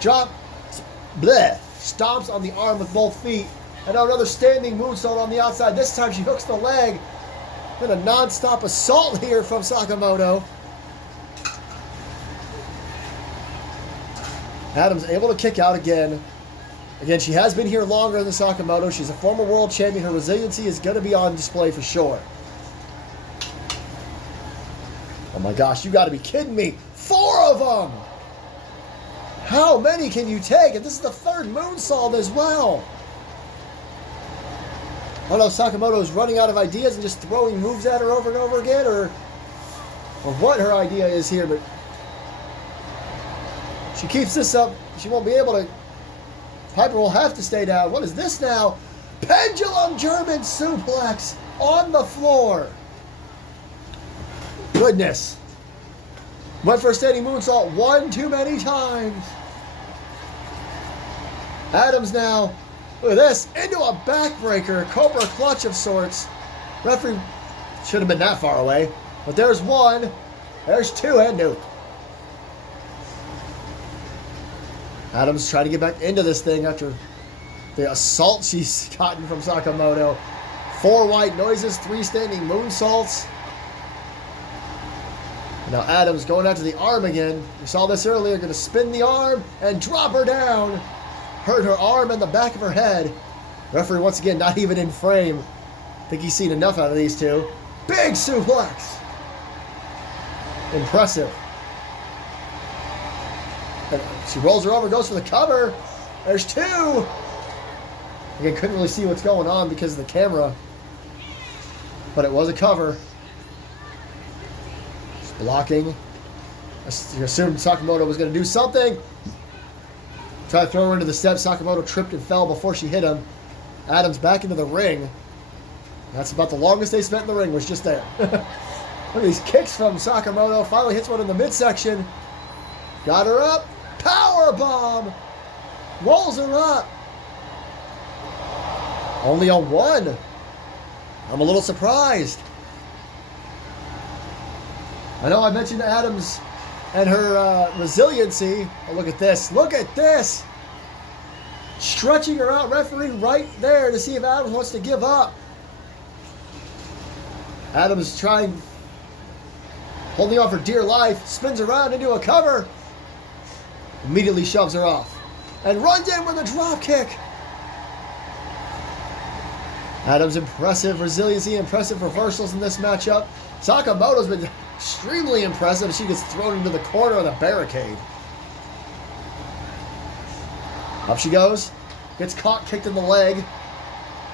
Drop. Bleh. Stomps on the arm with both feet. And now another standing moonsault on the outside. This time she hooks the leg. Been a non-stop assault here from Sakamoto. Adams able to kick out again. Again, she has been here longer than Sakamoto. She's a former world champion. Her resiliency is going to be on display for sure. Oh my gosh, you got to be kidding me. 4 of them! How many can you take? And this is the 3rd moonsault as well. I don't know if Sakamoto's running out of ideas and just throwing moves at her over and over again, or what her idea is here, but she keeps this up, she won't be able to. Piper will have to stay down. What is this now? Pendulum German suplex on the floor. Goodness. Went for a standing moonsault one too many times. Adams now, look at this, into a backbreaker, Cobra clutch of sorts. Referee should have been that far away, but there's 1, there's 2, and no. Adams trying to get back into this thing after the assault she's gotten from Sakamoto. 4 white noises, 3 standing moonsaults. Now Adams going after the arm again. We saw this earlier, going to spin the arm and drop her down. Hurt her arm and the back of her head. Referee once again not even in frame. I think he's seen enough out of these two. Big suplex. Impressive. And she rolls her over, goes for the cover. There's 2. Again, couldn't really see what's going on because of the camera. But it was a cover. Just blocking. I assumed Sakamoto was going to do something. Tried to throw her into the steps. Sakamoto tripped and fell before she hit him. Adams back into the ring. That's about the longest they spent in the ring, was just there. Look at these kicks from Sakamoto. Finally hits one in the midsection. Got her up. Power bomb. Rolls her up. Only a 1. I'm a little surprised. I know I mentioned Adams and her resiliency. Oh, look at this. Look at this. Stretching her out. Referee right there to see if Adams wants to give up. Adams trying, holding on for dear life. Spins around into a cover. Immediately shoves her off. And runs in with a drop kick. Adams' impressive resiliency, impressive reversals in this matchup. Sakamoto's been extremely impressive. She gets thrown into the corner of the barricade. Up she goes. Gets caught, kicked in the leg.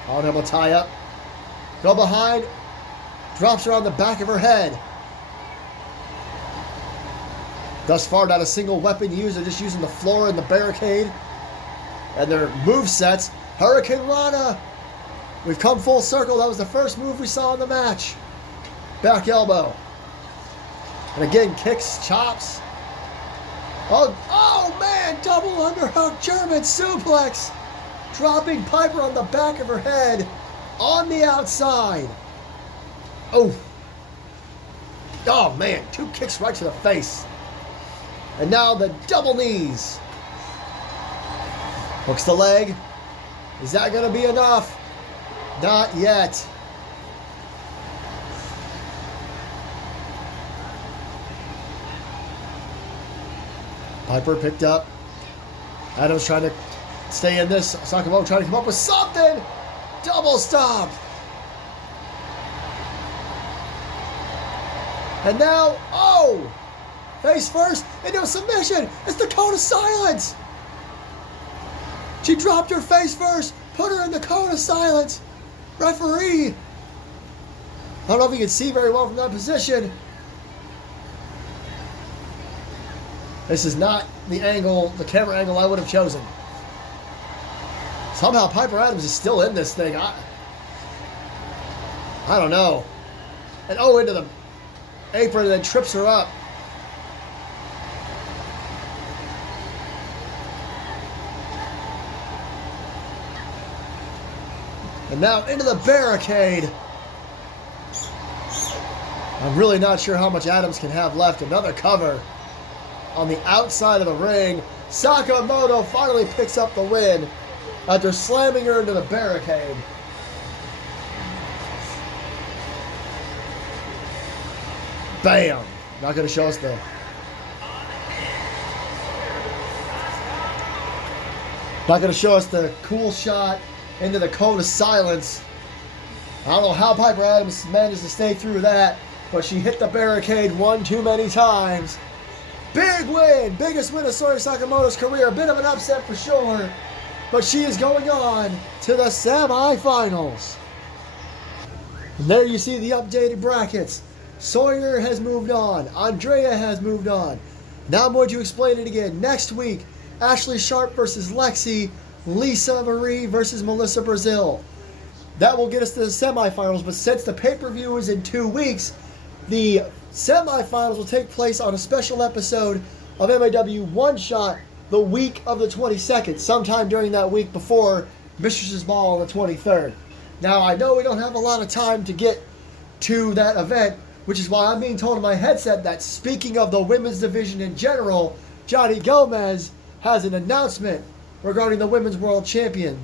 On him a tie up. Go behind. Drops her on the back of her head. Thus far, not a single weapon used. They're just using the floor and the barricade. And their move sets. Hurricane Rana. We've come full circle. That was the first move we saw in the match. Back elbow. And again, kicks, chops. Oh man, double underhook German suplex. Dropping Piper on the back of her head on the outside. Oh man, 2 kicks right to the face. And now the double knees. Hooks the leg. Is that going to be enough? Not yet. Piper picked up. Adams trying to stay in this. Sakamoto trying to come up with something. Double stop. And now, face first into a submission. It's the cone of silence. She dropped her face first. Put her in the cone of silence. Referee. I don't know if you can see very well from that position. This is not the angle, the camera angle I would have chosen. Somehow Piper Adams is still in this thing. I don't know. And into the apron and then trips her up. And now into the barricade. I'm really not sure how much Adams can have left. Another cover on the outside of the ring. Sakamoto finally picks up the win after slamming her into the barricade. Bam! Not going to show us the... Not going to show us the cool shot into the cone of silence. I don't know how Piper Adams managed to stay through that, but she hit the barricade one too many times. Big win! Biggest win of Sori Sakamoto's career. A bit of an upset for sure, but she is going on to the semifinals. And there you see the updated brackets. Sawyer has moved on. Andrea has moved on. Now I'm going to explain it again. Next week, Ashley Sharp versus Lexi. Lisa Marie versus Melissa Brazil. That will get us to the semifinals, but since the pay-per-view is in 2 weeks, the semifinals will take place on a special episode of MAW One Shot the week of the 22nd, sometime during that week before Mistress's Ball on the 23rd. Now, I know we don't have a lot of time to get to that event, which is why I'm being told in my headset that speaking of the women's division in general, Johnny Gomez has an announcement regarding the Women's World Champion.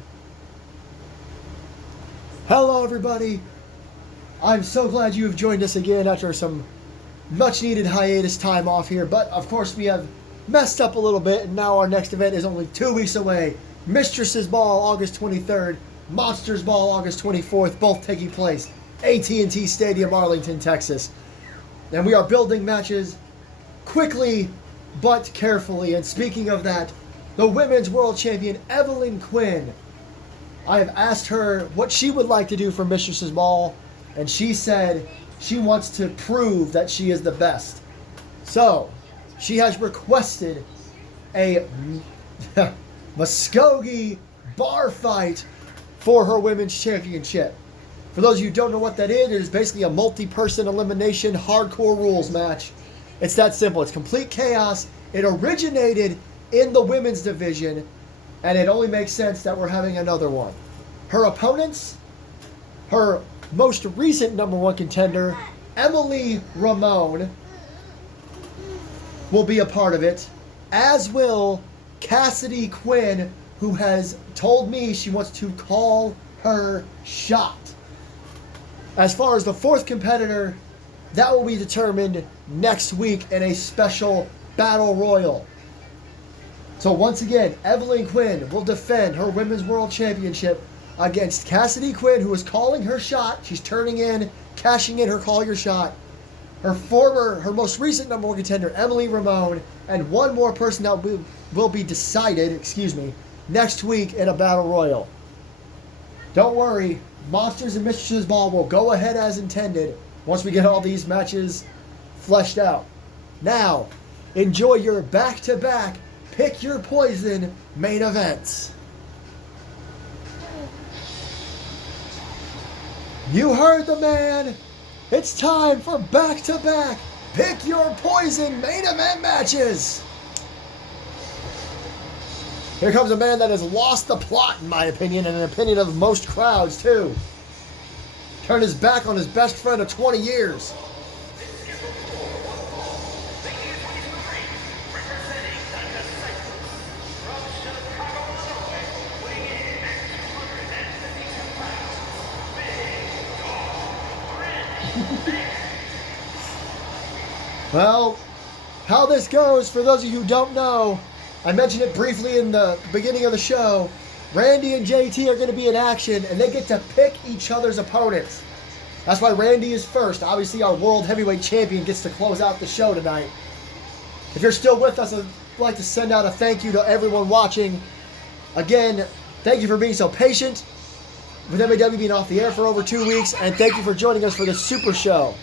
Hello, everybody. I'm so glad you have joined us again after some much-needed hiatus time off here, but of course we have messed up a little bit, and now our next event is only 2 weeks away. Mistress's Ball, August 23rd. Monsters Ball, August 24th, both taking place AT&T Stadium, Arlington, Texas. And we are building matches quickly but carefully. And speaking of that, the Women's World Champion, Evelyn Quinn. I have asked her what she would like to do for Mistress's Ball, and she said she wants to prove that she is the best. So, she has requested a Muskogee bar fight for her Women's Championship. For those of you who don't know what that is, it is basically a multi-person elimination hardcore rules match. It's that simple. It's complete chaos. It originated in the women's division, and it only makes sense that we're having another one. Her opponents, her most recent number one contender, Emily Ramon, will be a part of it, as will Cassidy Quinn, who has told me she wants to call her shot. As far as the fourth competitor, that will be determined next week in a special battle royal. So once again, Evelyn Quinn will defend her Women's World Championship against Cassidy Quinn, who is calling her shot. She's turning in, cashing in her call your shot. Her most recent number one contender, Emily Ramon, and one more person that will be decided, next week in a battle royal. Don't worry, Monsters and Mistresses Ball will go ahead as intended once we get all these matches fleshed out. Now, enjoy your back-to-back Pick Your Poison main events. You heard the man. It's time for back-to-back Pick Your Poison main event matches. Here comes a man that has lost the plot, in my opinion, and an opinion of most crowds, too. Turned his back on his best friend of 20 years. Well, how this goes, for those of you who don't know, I mentioned it briefly in the beginning of the show. Randy and JT are going to be in action, and they get to pick each other's opponents. That's why Randy is first. Obviously, our World Heavyweight Champion gets to close out the show tonight. If you're still with us, I'd like to send out a thank you to everyone watching. Again, thank you for being so patient with MAW being off the air for over 2 weeks, and thank you for joining us for the Super Show.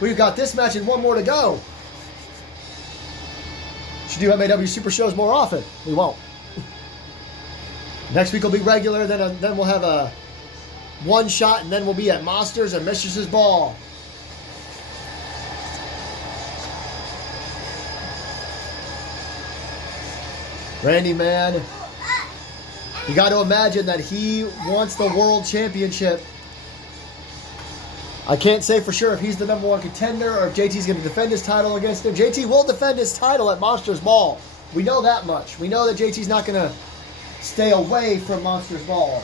We've got this match and one more to go. Should do MAW Super Shows more often. We won't. Next week will be regular, then we'll have a one shot, and then we'll be at Monsters and Mistress's Ball. Randy, man, you got to imagine that he wants the World Championship. I can't say for sure if he's the number one contender or if JT's going to defend his title against him. JT will defend his title at Monsters Ball. We know that much. We know that JT's not going to stay away from Monsters Ball.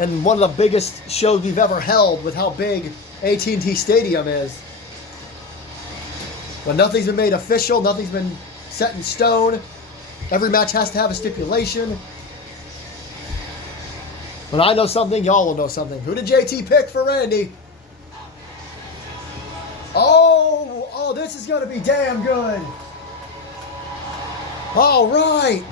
And one of the biggest shows we've ever held with how big AT&T Stadium is. But nothing's been made official. Nothing's been set in stone. Every match has to have a stipulation. When I know something, y'all will know something. Who did JT pick for Randy? Oh, this is going to be damn good. All right.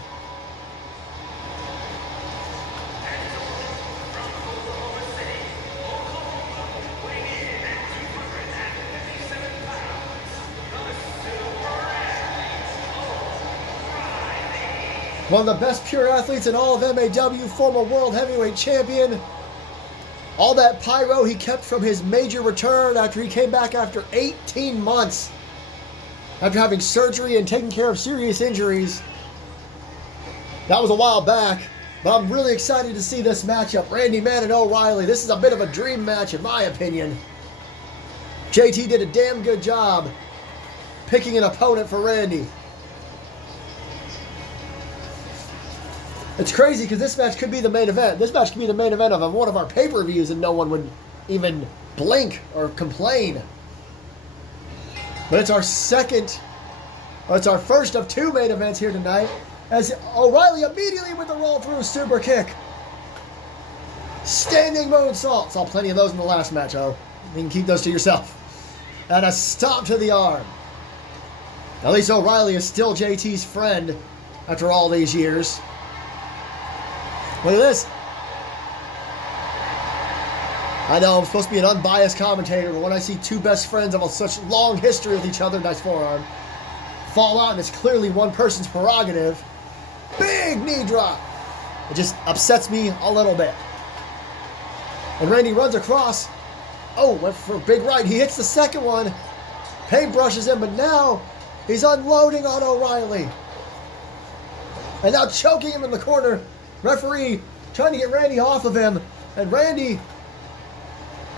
One of the best pure athletes in all of MAW, former world heavyweight champion. All that pyro he kept from his major return after he came back after 18 months. After having surgery and taking care of serious injuries. That was a while back, but I'm really excited to see this matchup. Randy Man and O'Reilly. This is a bit of a dream match in my opinion. JT did a damn good job picking an opponent for Randy. It's crazy because this match could be the main event. This match could be the main event of one of our pay-per-views and no one would even blink or complain. But it's our first of two main events here tonight as O'Reilly immediately with the roll-through super kick. Standing moonsault. Saw plenty of those in the last match, You can keep those to yourself. And a stomp to the arm. At least O'Reilly is still JT's friend after all these years. Look at this. I know I'm supposed to be an unbiased commentator, but when I see two best friends of such long history with each other, nice forearm, fall out and it's clearly one person's prerogative, big knee drop. It just upsets me a little bit. And Randy runs across. Oh, went for a big right. He hits the second one. Paintbrushes him, but now he's unloading on O'Reilly. And now choking him in the corner. Referee trying to get Randy off of him. And Randy,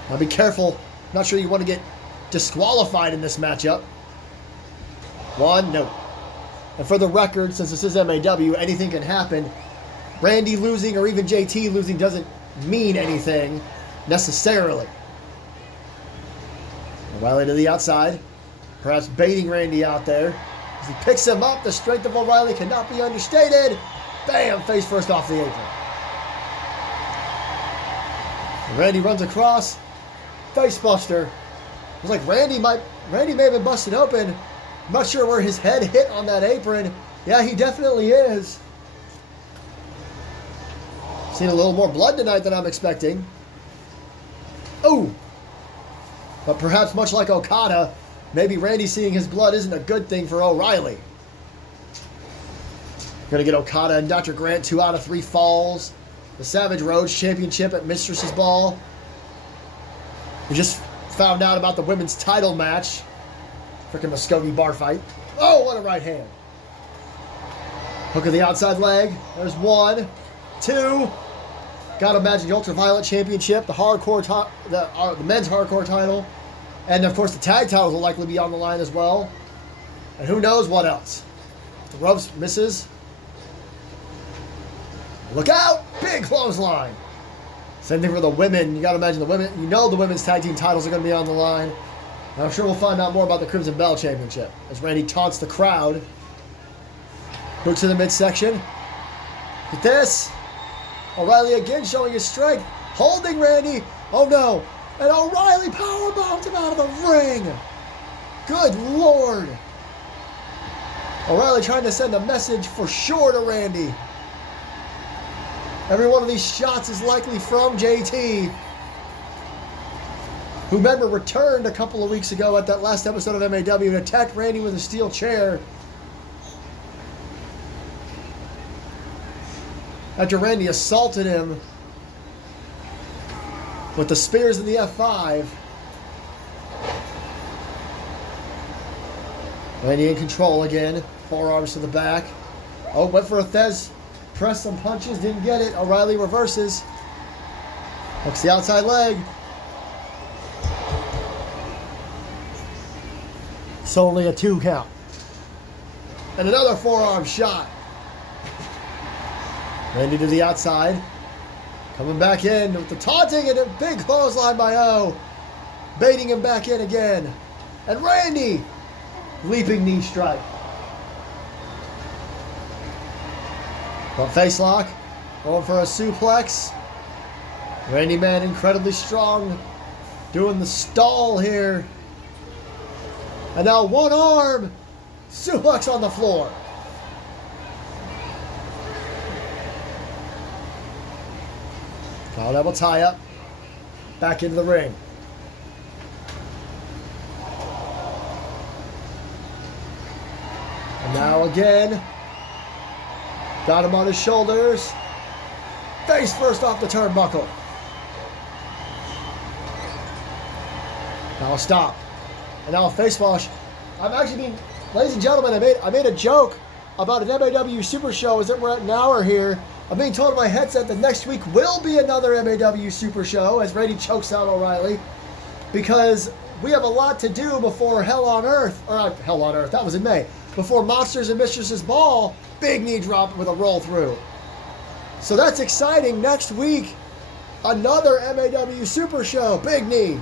now be careful. Not sure you want to get disqualified in this matchup. One, no. And for the record, since this is MAW, anything can happen. Randy losing or even JT losing doesn't mean anything necessarily. O'Reilly to the outside. Perhaps baiting Randy out there. As he picks him up, the strength of O'Reilly cannot be understated. Bam! Face first off the apron. Randy runs across. Face buster. It was like Randy may have been busted open. I'm not sure where his head hit on that apron. Yeah, he definitely is. Seen a little more blood tonight than I'm expecting. Oh! But perhaps much like Okada, maybe Randy seeing his blood isn't a good thing for O'Reilly. Going to get Okada and Dr. Grant 2 out of 3 falls. The Savage Roads Championship at Mistress's Ball. We just found out about the women's title match. Freaking Muskogee bar fight. Oh, what a right hand. Hook of the outside leg. There's 1, 2. Got to imagine the Ultraviolet Championship, the men's hardcore title. And of course the tag titles will likely be on the line as well. And who knows what else. The ropes misses. Look out! Big clothesline. Same thing for the women. You got to imagine the women. You know the women's tag team titles are going to be on the line. And I'm sure we'll find out more about the Crimson Bell Championship as Randy taunts the crowd. Hook to the midsection. Look at this. O'Reilly again showing his strength. Holding Randy. Oh no. And O'Reilly powerbombed him out of the ring. Good Lord. O'Reilly trying to send a message for sure to Randy. Every one of these shots is likely from JT, who, remember, returned a couple of weeks ago at that last episode of MAW and attacked Randy with a steel chair. After Randy assaulted him with the spears and the F5. Randy in control again. Forearms to the back. Oh, went for a Thez. Pressed some punches, didn't get it. O'Reilly reverses. Hooks the outside leg. It's only a 2 count. And another forearm shot. Randy to the outside. Coming back in with the taunting and a big clothesline by O. Baiting him back in again. And Randy. Leaping knee strike. Front face lock. Going for a suplex. Randy Man incredibly strong, doing the stall here. And now one arm, suplex on the floor. Double tie up, back into the ring. And now again, got him on his shoulders. Face first off the turnbuckle. Now stop. And now a face wash. I'm actually being, ladies and gentlemen, I made a joke about an MAW Super Show as that we're at an hour here. I'm being told in my headset that next week will be another MAW Super Show as Randy chokes out O'Reilly, because we have a lot to do before Hell on Earth, or not Hell on Earth, that was in May, before Monsters and Mistresses Ball, big knee drop with a roll through. So that's exciting. Next week, another MAW Super Show, big knee.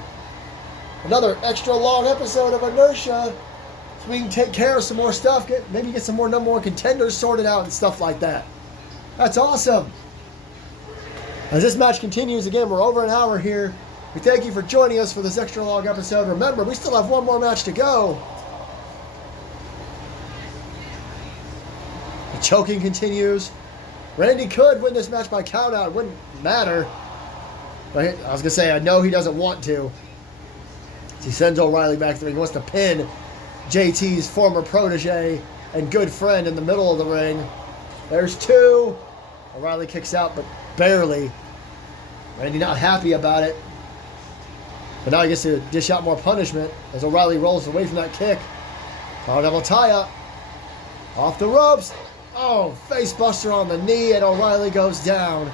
Another extra long episode of Inertia, so we can take care of some more stuff, maybe get some more number one contenders sorted out and stuff like that. That's awesome. As this match continues, again, we're over an hour here. We thank you for joining us for this extra long episode. Remember, we still have one more match to go. The choking continues. Randy could win this match by countout. It wouldn't matter. But I was going to say, I know he doesn't want to. He sends O'Reilly back to the ring. He wants to pin JT's former protege and good friend in the middle of the ring. There's two. O'Reilly kicks out, but barely. Randy not happy about it. But now he gets to dish out more punishment as O'Reilly rolls away from that kick. Power double tie up. Off the ropes. Oh, face buster on the knee, and O'Reilly goes down.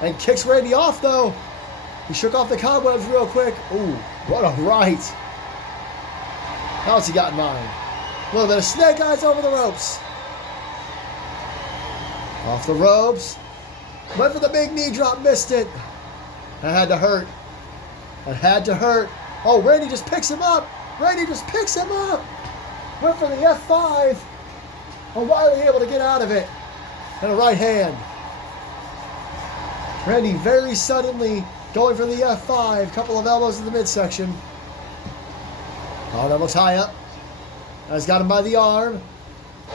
And kicks Randy off, though. He shook off the cobwebs real quick. Ooh, what a right. How else he got in mind? A little bit of snake eyes over the ropes. Off the ropes. Went for the big knee drop, missed it. That had to hurt. That had to hurt. Oh, Randy just picks him up. Randy just picks him up. Went for the F5. O'Reilly able to get out of it. And a right hand. Randy very suddenly going for the F5. Couple of elbows in the midsection. Oh, double tie up. He's got him by the arm.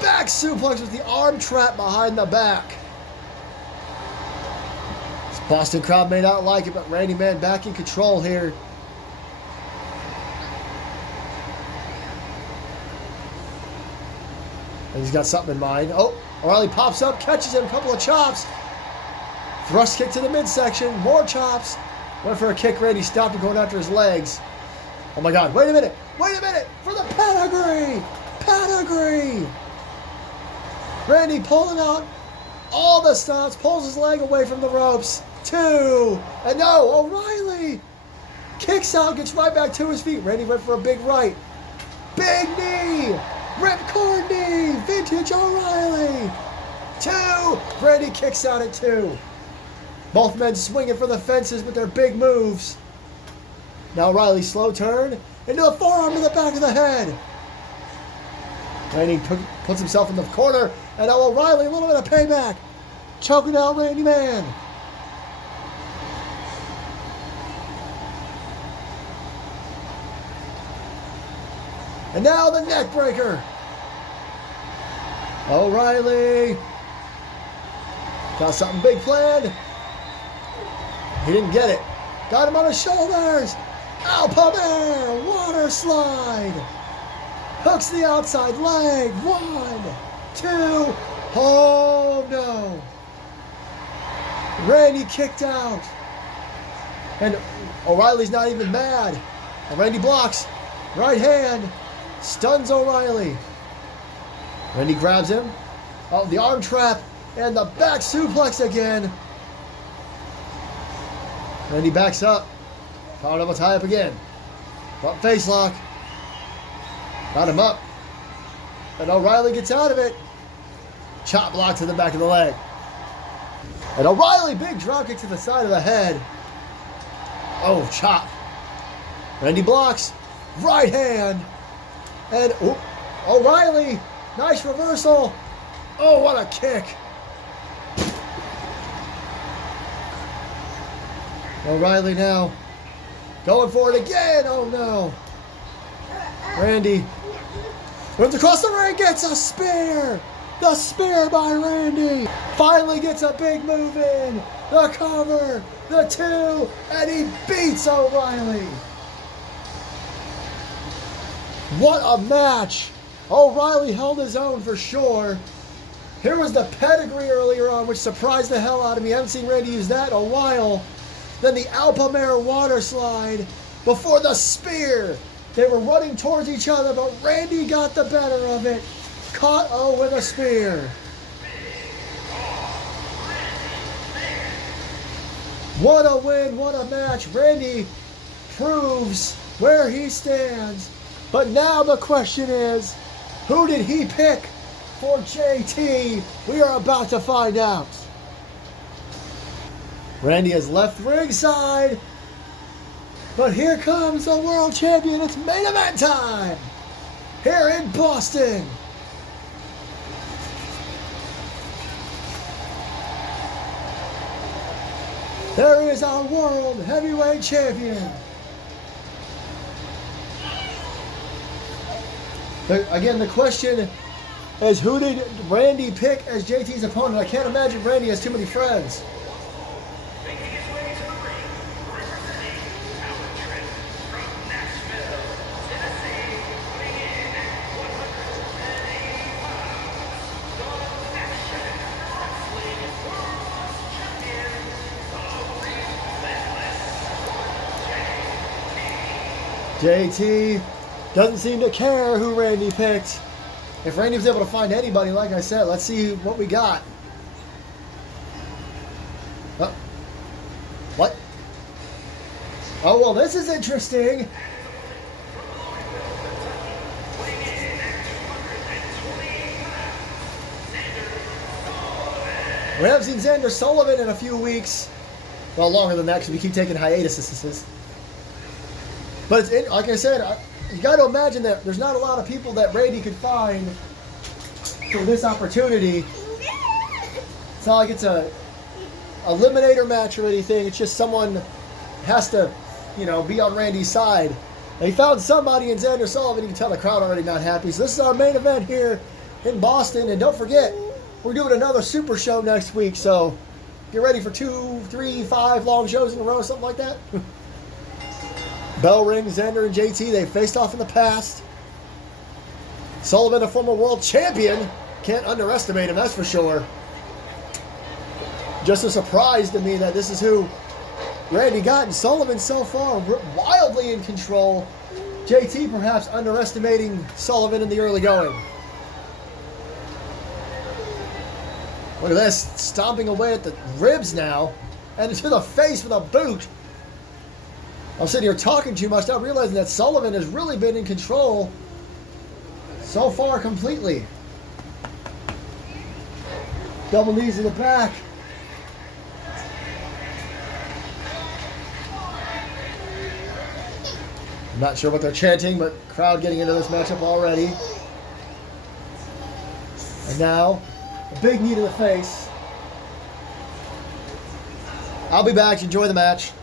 Back suplex with the arm trap behind the back. This Boston crowd may not like it, but Randy Man back in control here. And he's got something in mind. Oh, O'Reilly pops up, catches him, a couple of chops. Thrust kick to the midsection, more chops. Went for a kick, Randy stopped him going after his legs. Oh my God, wait a minute, for the pedigree! Pedigree! Randy pulling out all the stops, pulls his leg away from the ropes. Two, and no, O'Reilly kicks out, gets right back to his feet. Randy went for a big right. Big knee! Ripcord knee! Vintage O'Reilly! Two! Randy kicks out at two. Both men swinging for the fences with their big moves. Now O'Reilly slow turn into a forearm to the back of the head. Randy puts himself in the corner, and now O'Reilly, a little bit of payback. Choking out Randy Man. And now the neck breaker. O'Reilly got something big planned. He didn't get it. Got him on his shoulders. Alpha Bear, water slide. Hooks the outside leg. 1, 2. Oh no. Randy kicked out. And O'Reilly's not even mad. And Randy blocks. Right hand. Stuns O'Reilly. Randy grabs him. Oh, the arm trap. And the back suplex again. Randy backs up. Power double tie up again. Front face lock. Got him up. And O'Reilly gets out of it. Chop block to the back of the leg. And O'Reilly, big drop kick to the side of the head. Oh, chop. Randy blocks. Right hand. And O'Reilly, nice reversal. Oh, what a kick. O'Reilly now going for it again. Oh no. Randy runs across the ring, gets a spear. The spear by Randy. Finally gets a big move in. The cover, the 2, and he beats O'Reilly. What a match. O'Reilly held his own for sure. Here was the pedigree earlier on, which surprised the hell out of me. I haven't seen Randy use that in a while. Then the Alpamare water slide before the spear. They were running towards each other, but Randy got the better of it. Caught O with a spear. What a win, what a match. Randy proves where he stands. But now the question is, who did he pick for JT? We are about to find out. Randy has left ringside. But here comes the world champion. It's main event time. Here in Boston. There is our world heavyweight champion. Again, the question is, who did Randy pick as JT's opponent? I can't imagine Randy has too many friends. JT doesn't seem to care who Randy picked. If Randy was able to find anybody, like I said, let's see what we got. What? Oh, well, this is interesting. We haven't seen Xander Sullivan in a few weeks. Well, longer than that because we keep taking hiatuses. But it's, like I said, you got to imagine that there's not a lot of people that Randy could find for this opportunity. It's not like it's a eliminator match or anything. It's just someone has to, be on Randy's side. And he found somebody in Xander Sullivan. You can tell the crowd already not happy. So this is our main event here in Boston. And don't forget, we're doing another Super Show next week. So get ready for 2, 3, 5 long shows in a row, something like that. Bell rings, Xander and JT, they faced off in the past. Sullivan, a former world champion. Can't underestimate him, that's for sure. Just a surprise to me that this is who Randy got. And Sullivan so far wildly in control. JT perhaps underestimating Sullivan in the early going. Look at this, stomping away at the ribs now. And to the face with a boot. I'm sitting here talking too much, not realizing that Sullivan has really been in control so far completely. Double knees in the back. I'm not sure what they're chanting, but crowd getting into this matchup already. And now, a big knee to the face. I'll be back. Enjoy the match.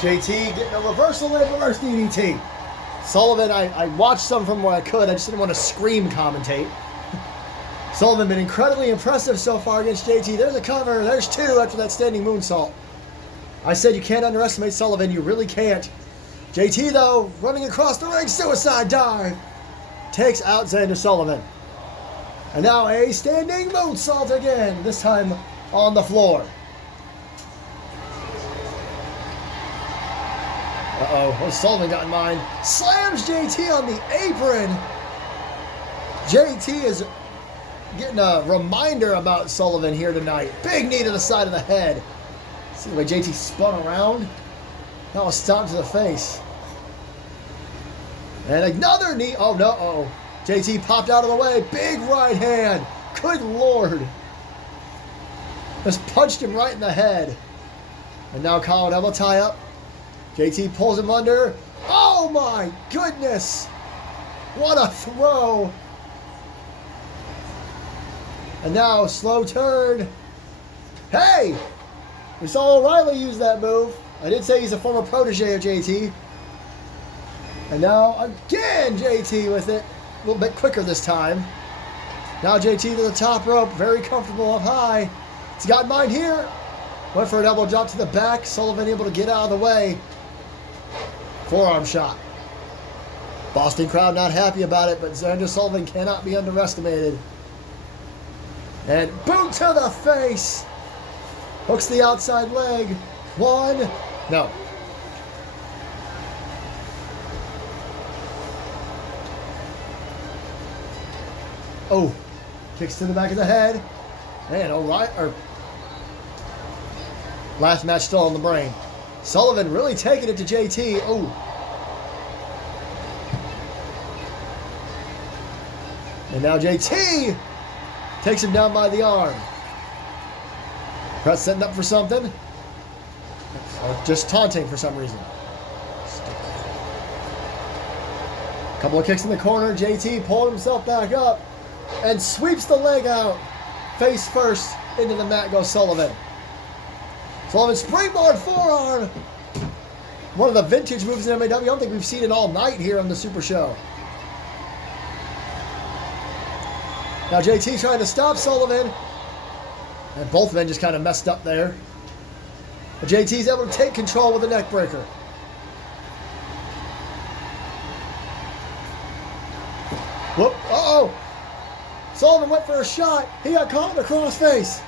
JT getting a reversal and reverse DDT. Sullivan, I watched some from where I could. I just didn't want to scream commentate. Sullivan been incredibly impressive so far against JT. There's a cover. There's 2 after that standing moonsault. I said you can't underestimate Sullivan. You really can't. JT, though, running across the ring. Suicide dive. Takes out Xander Sullivan. And now a standing moonsault again. This time on the floor. Uh-oh, what's Sullivan got in mind? Slams JT on the apron. JT is getting a reminder about Sullivan here tonight. Big knee to the side of the head. See the way JT spun around? That was stomped to the face. And another knee. Oh, no. Uh-oh. JT popped out of the way. Big right hand. Good Lord. Just punched him right in the head. And now collar elbow tie up. JT pulls him under. Oh, my goodness. What a throw. And now slow turn. Hey! We saw O'Reilly use that move. I did say he's a former protege of JT. And now again JT with it. A little bit quicker this time. Now JT to the top rope. Very comfortable up high. He's got mine here. Went for an elbow drop to the back. Sullivan able to get out of the way. Forearm shot. Boston crowd not happy about it, but Xander Sullivan cannot be underestimated. And boot to the face. Hooks the outside leg. One. No. Oh. Kicks to the back of the head. And O'Reilly. Last match still on the brain. Sullivan really taking it to JT. Oh. And now JT takes him down by the arm. Press setting up for something. Or just taunting for some reason. Couple of kicks in the corner. JT pulling himself back up and sweeps the leg out. Face first into the mat goes Sullivan. Sullivan springboard forearm. One of the vintage moves in MAW. I don't think we've seen it all night here on the Super Show. Now JT trying to stop Sullivan. And both men just kind of messed up there. But JT's able to take control with a neck breaker. Whoop. Uh-oh. Sullivan went for a shot. He got caught in the crossface.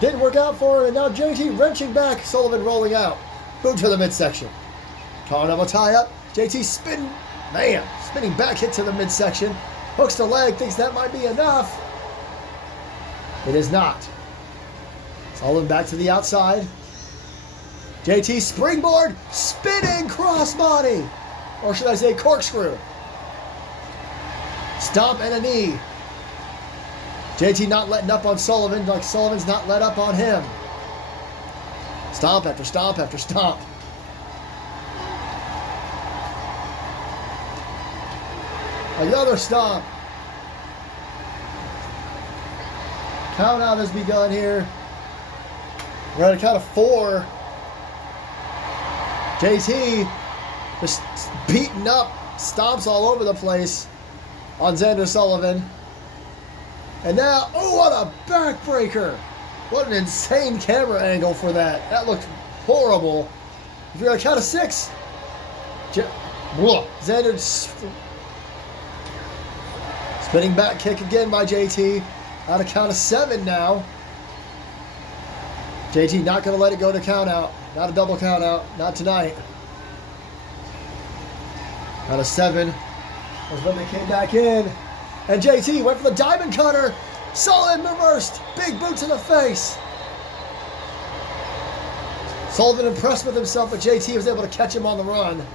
Didn't work out for him. And now JT wrenching back. Sullivan rolling out. Boot to the midsection. Collar elbow tie up. JT spinning. Man. Spinning back hit to the midsection. Hooks the leg. Thinks that might be enough. It is not. Sullivan back to the outside. JT springboard, spinning crossbody. Or should I say corkscrew. Stomp and a knee. JT not letting up on Sullivan like Sullivan's not let up on him. Stomp after stomp after stomp. Another stomp. Count out has begun here. We're at a count of 4. JT just beating up, stomps all over the place on Xander Sullivan. And now, oh, what a backbreaker. What an insane camera angle for that. That looked horrible. If you're at a count of 6, Xander spinning back kick again by JT. Out of count of 7 now. JT not going to let it go to count out. Not a double count out. Not tonight. Out of 7. That's when they came back in. And JT went for the diamond cutter. Sullivan reversed. Big boot to the face. Sullivan impressed with himself, but JT was able to catch him on the run.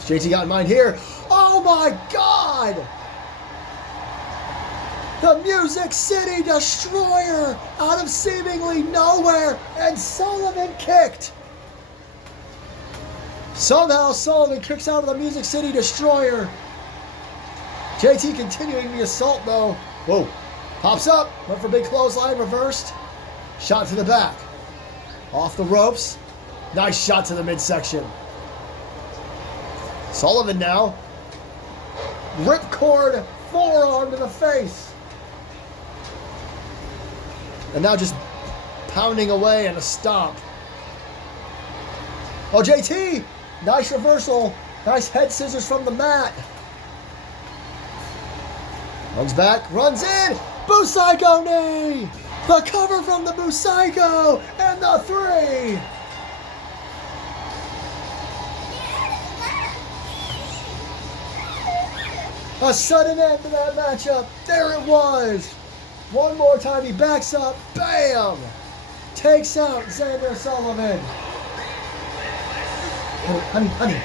JT got in mind here. Oh my God! The Music City Destroyer out of seemingly nowhere, and Sullivan kicked. Somehow Sullivan kicks out of the Music City Destroyer. JT continuing the assault though. Whoa. Pops up, went for big clothesline, reversed. Shot to the back. Off the ropes. Nice shot to the midsection. Sullivan now. Ripcord forearm to the face. And now just pounding away and a stomp. Oh, JT! Nice reversal. Nice head scissors from the mat. Runs back, runs in. Busaigo knee! The cover from the Busaigo! And the 3! A sudden end to that matchup. There it was. One more time, he backs up. Bam! Takes out Xander Sullivan. honey.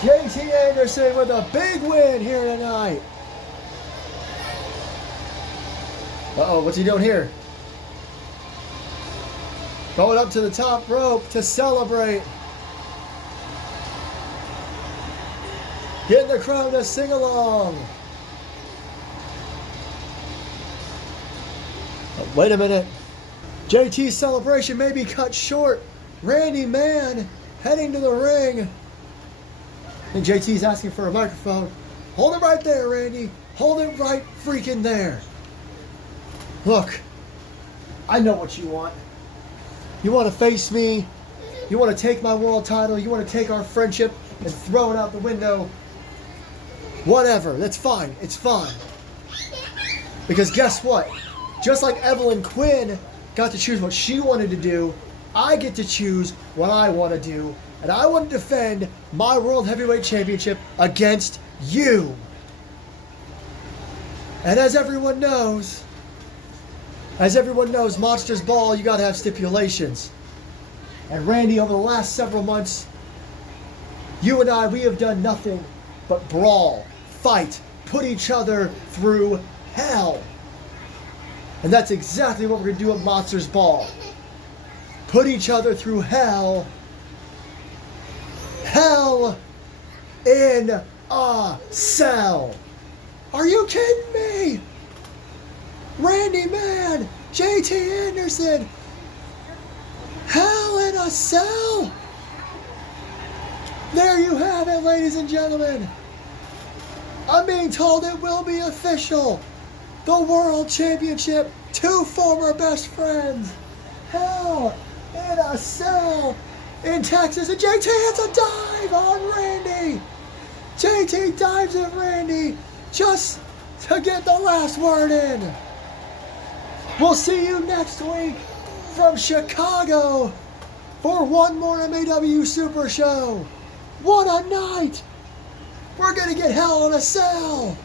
JT Anderson with a big win here tonight. Uh-oh, what's he doing here? Going up to the top rope to celebrate. Getting the crowd to sing along. Oh, wait a minute. JT's celebration may be cut short. Randy Mann heading to the ring. And JT's asking for a microphone. Hold it right there, Randy. Hold it right freaking there. Look, I know what you want. You want to face me. You want to take my world title. You want to take our friendship and throw it out the window. Whatever. That's fine. It's fine. Because guess what? Just like Evelyn Quinn got to choose what she wanted to do, I get to choose what I want to do. And I want to defend my World Heavyweight Championship against you. And as everyone knows, Monsters Ball, you got to have stipulations. And Randy, over the last several months, you and I, we have done nothing but brawl, fight, put each other through hell. And that's exactly what we're going to do at Monsters Ball. Put each other through hell. Hell in a cell. Are you kidding me? Randy Mann, JT Anderson, hell in a cell. There you have it, ladies and gentlemen. I'm being told it will be official. The World Championship, two former best friends. Hell in a cell in Texas. And JT hits a dive on Randy. JT dives at Randy just to get the last word in. We'll see you next week from Chicago for one more MAW Super Show. What a night! We're gonna get hell in a cell.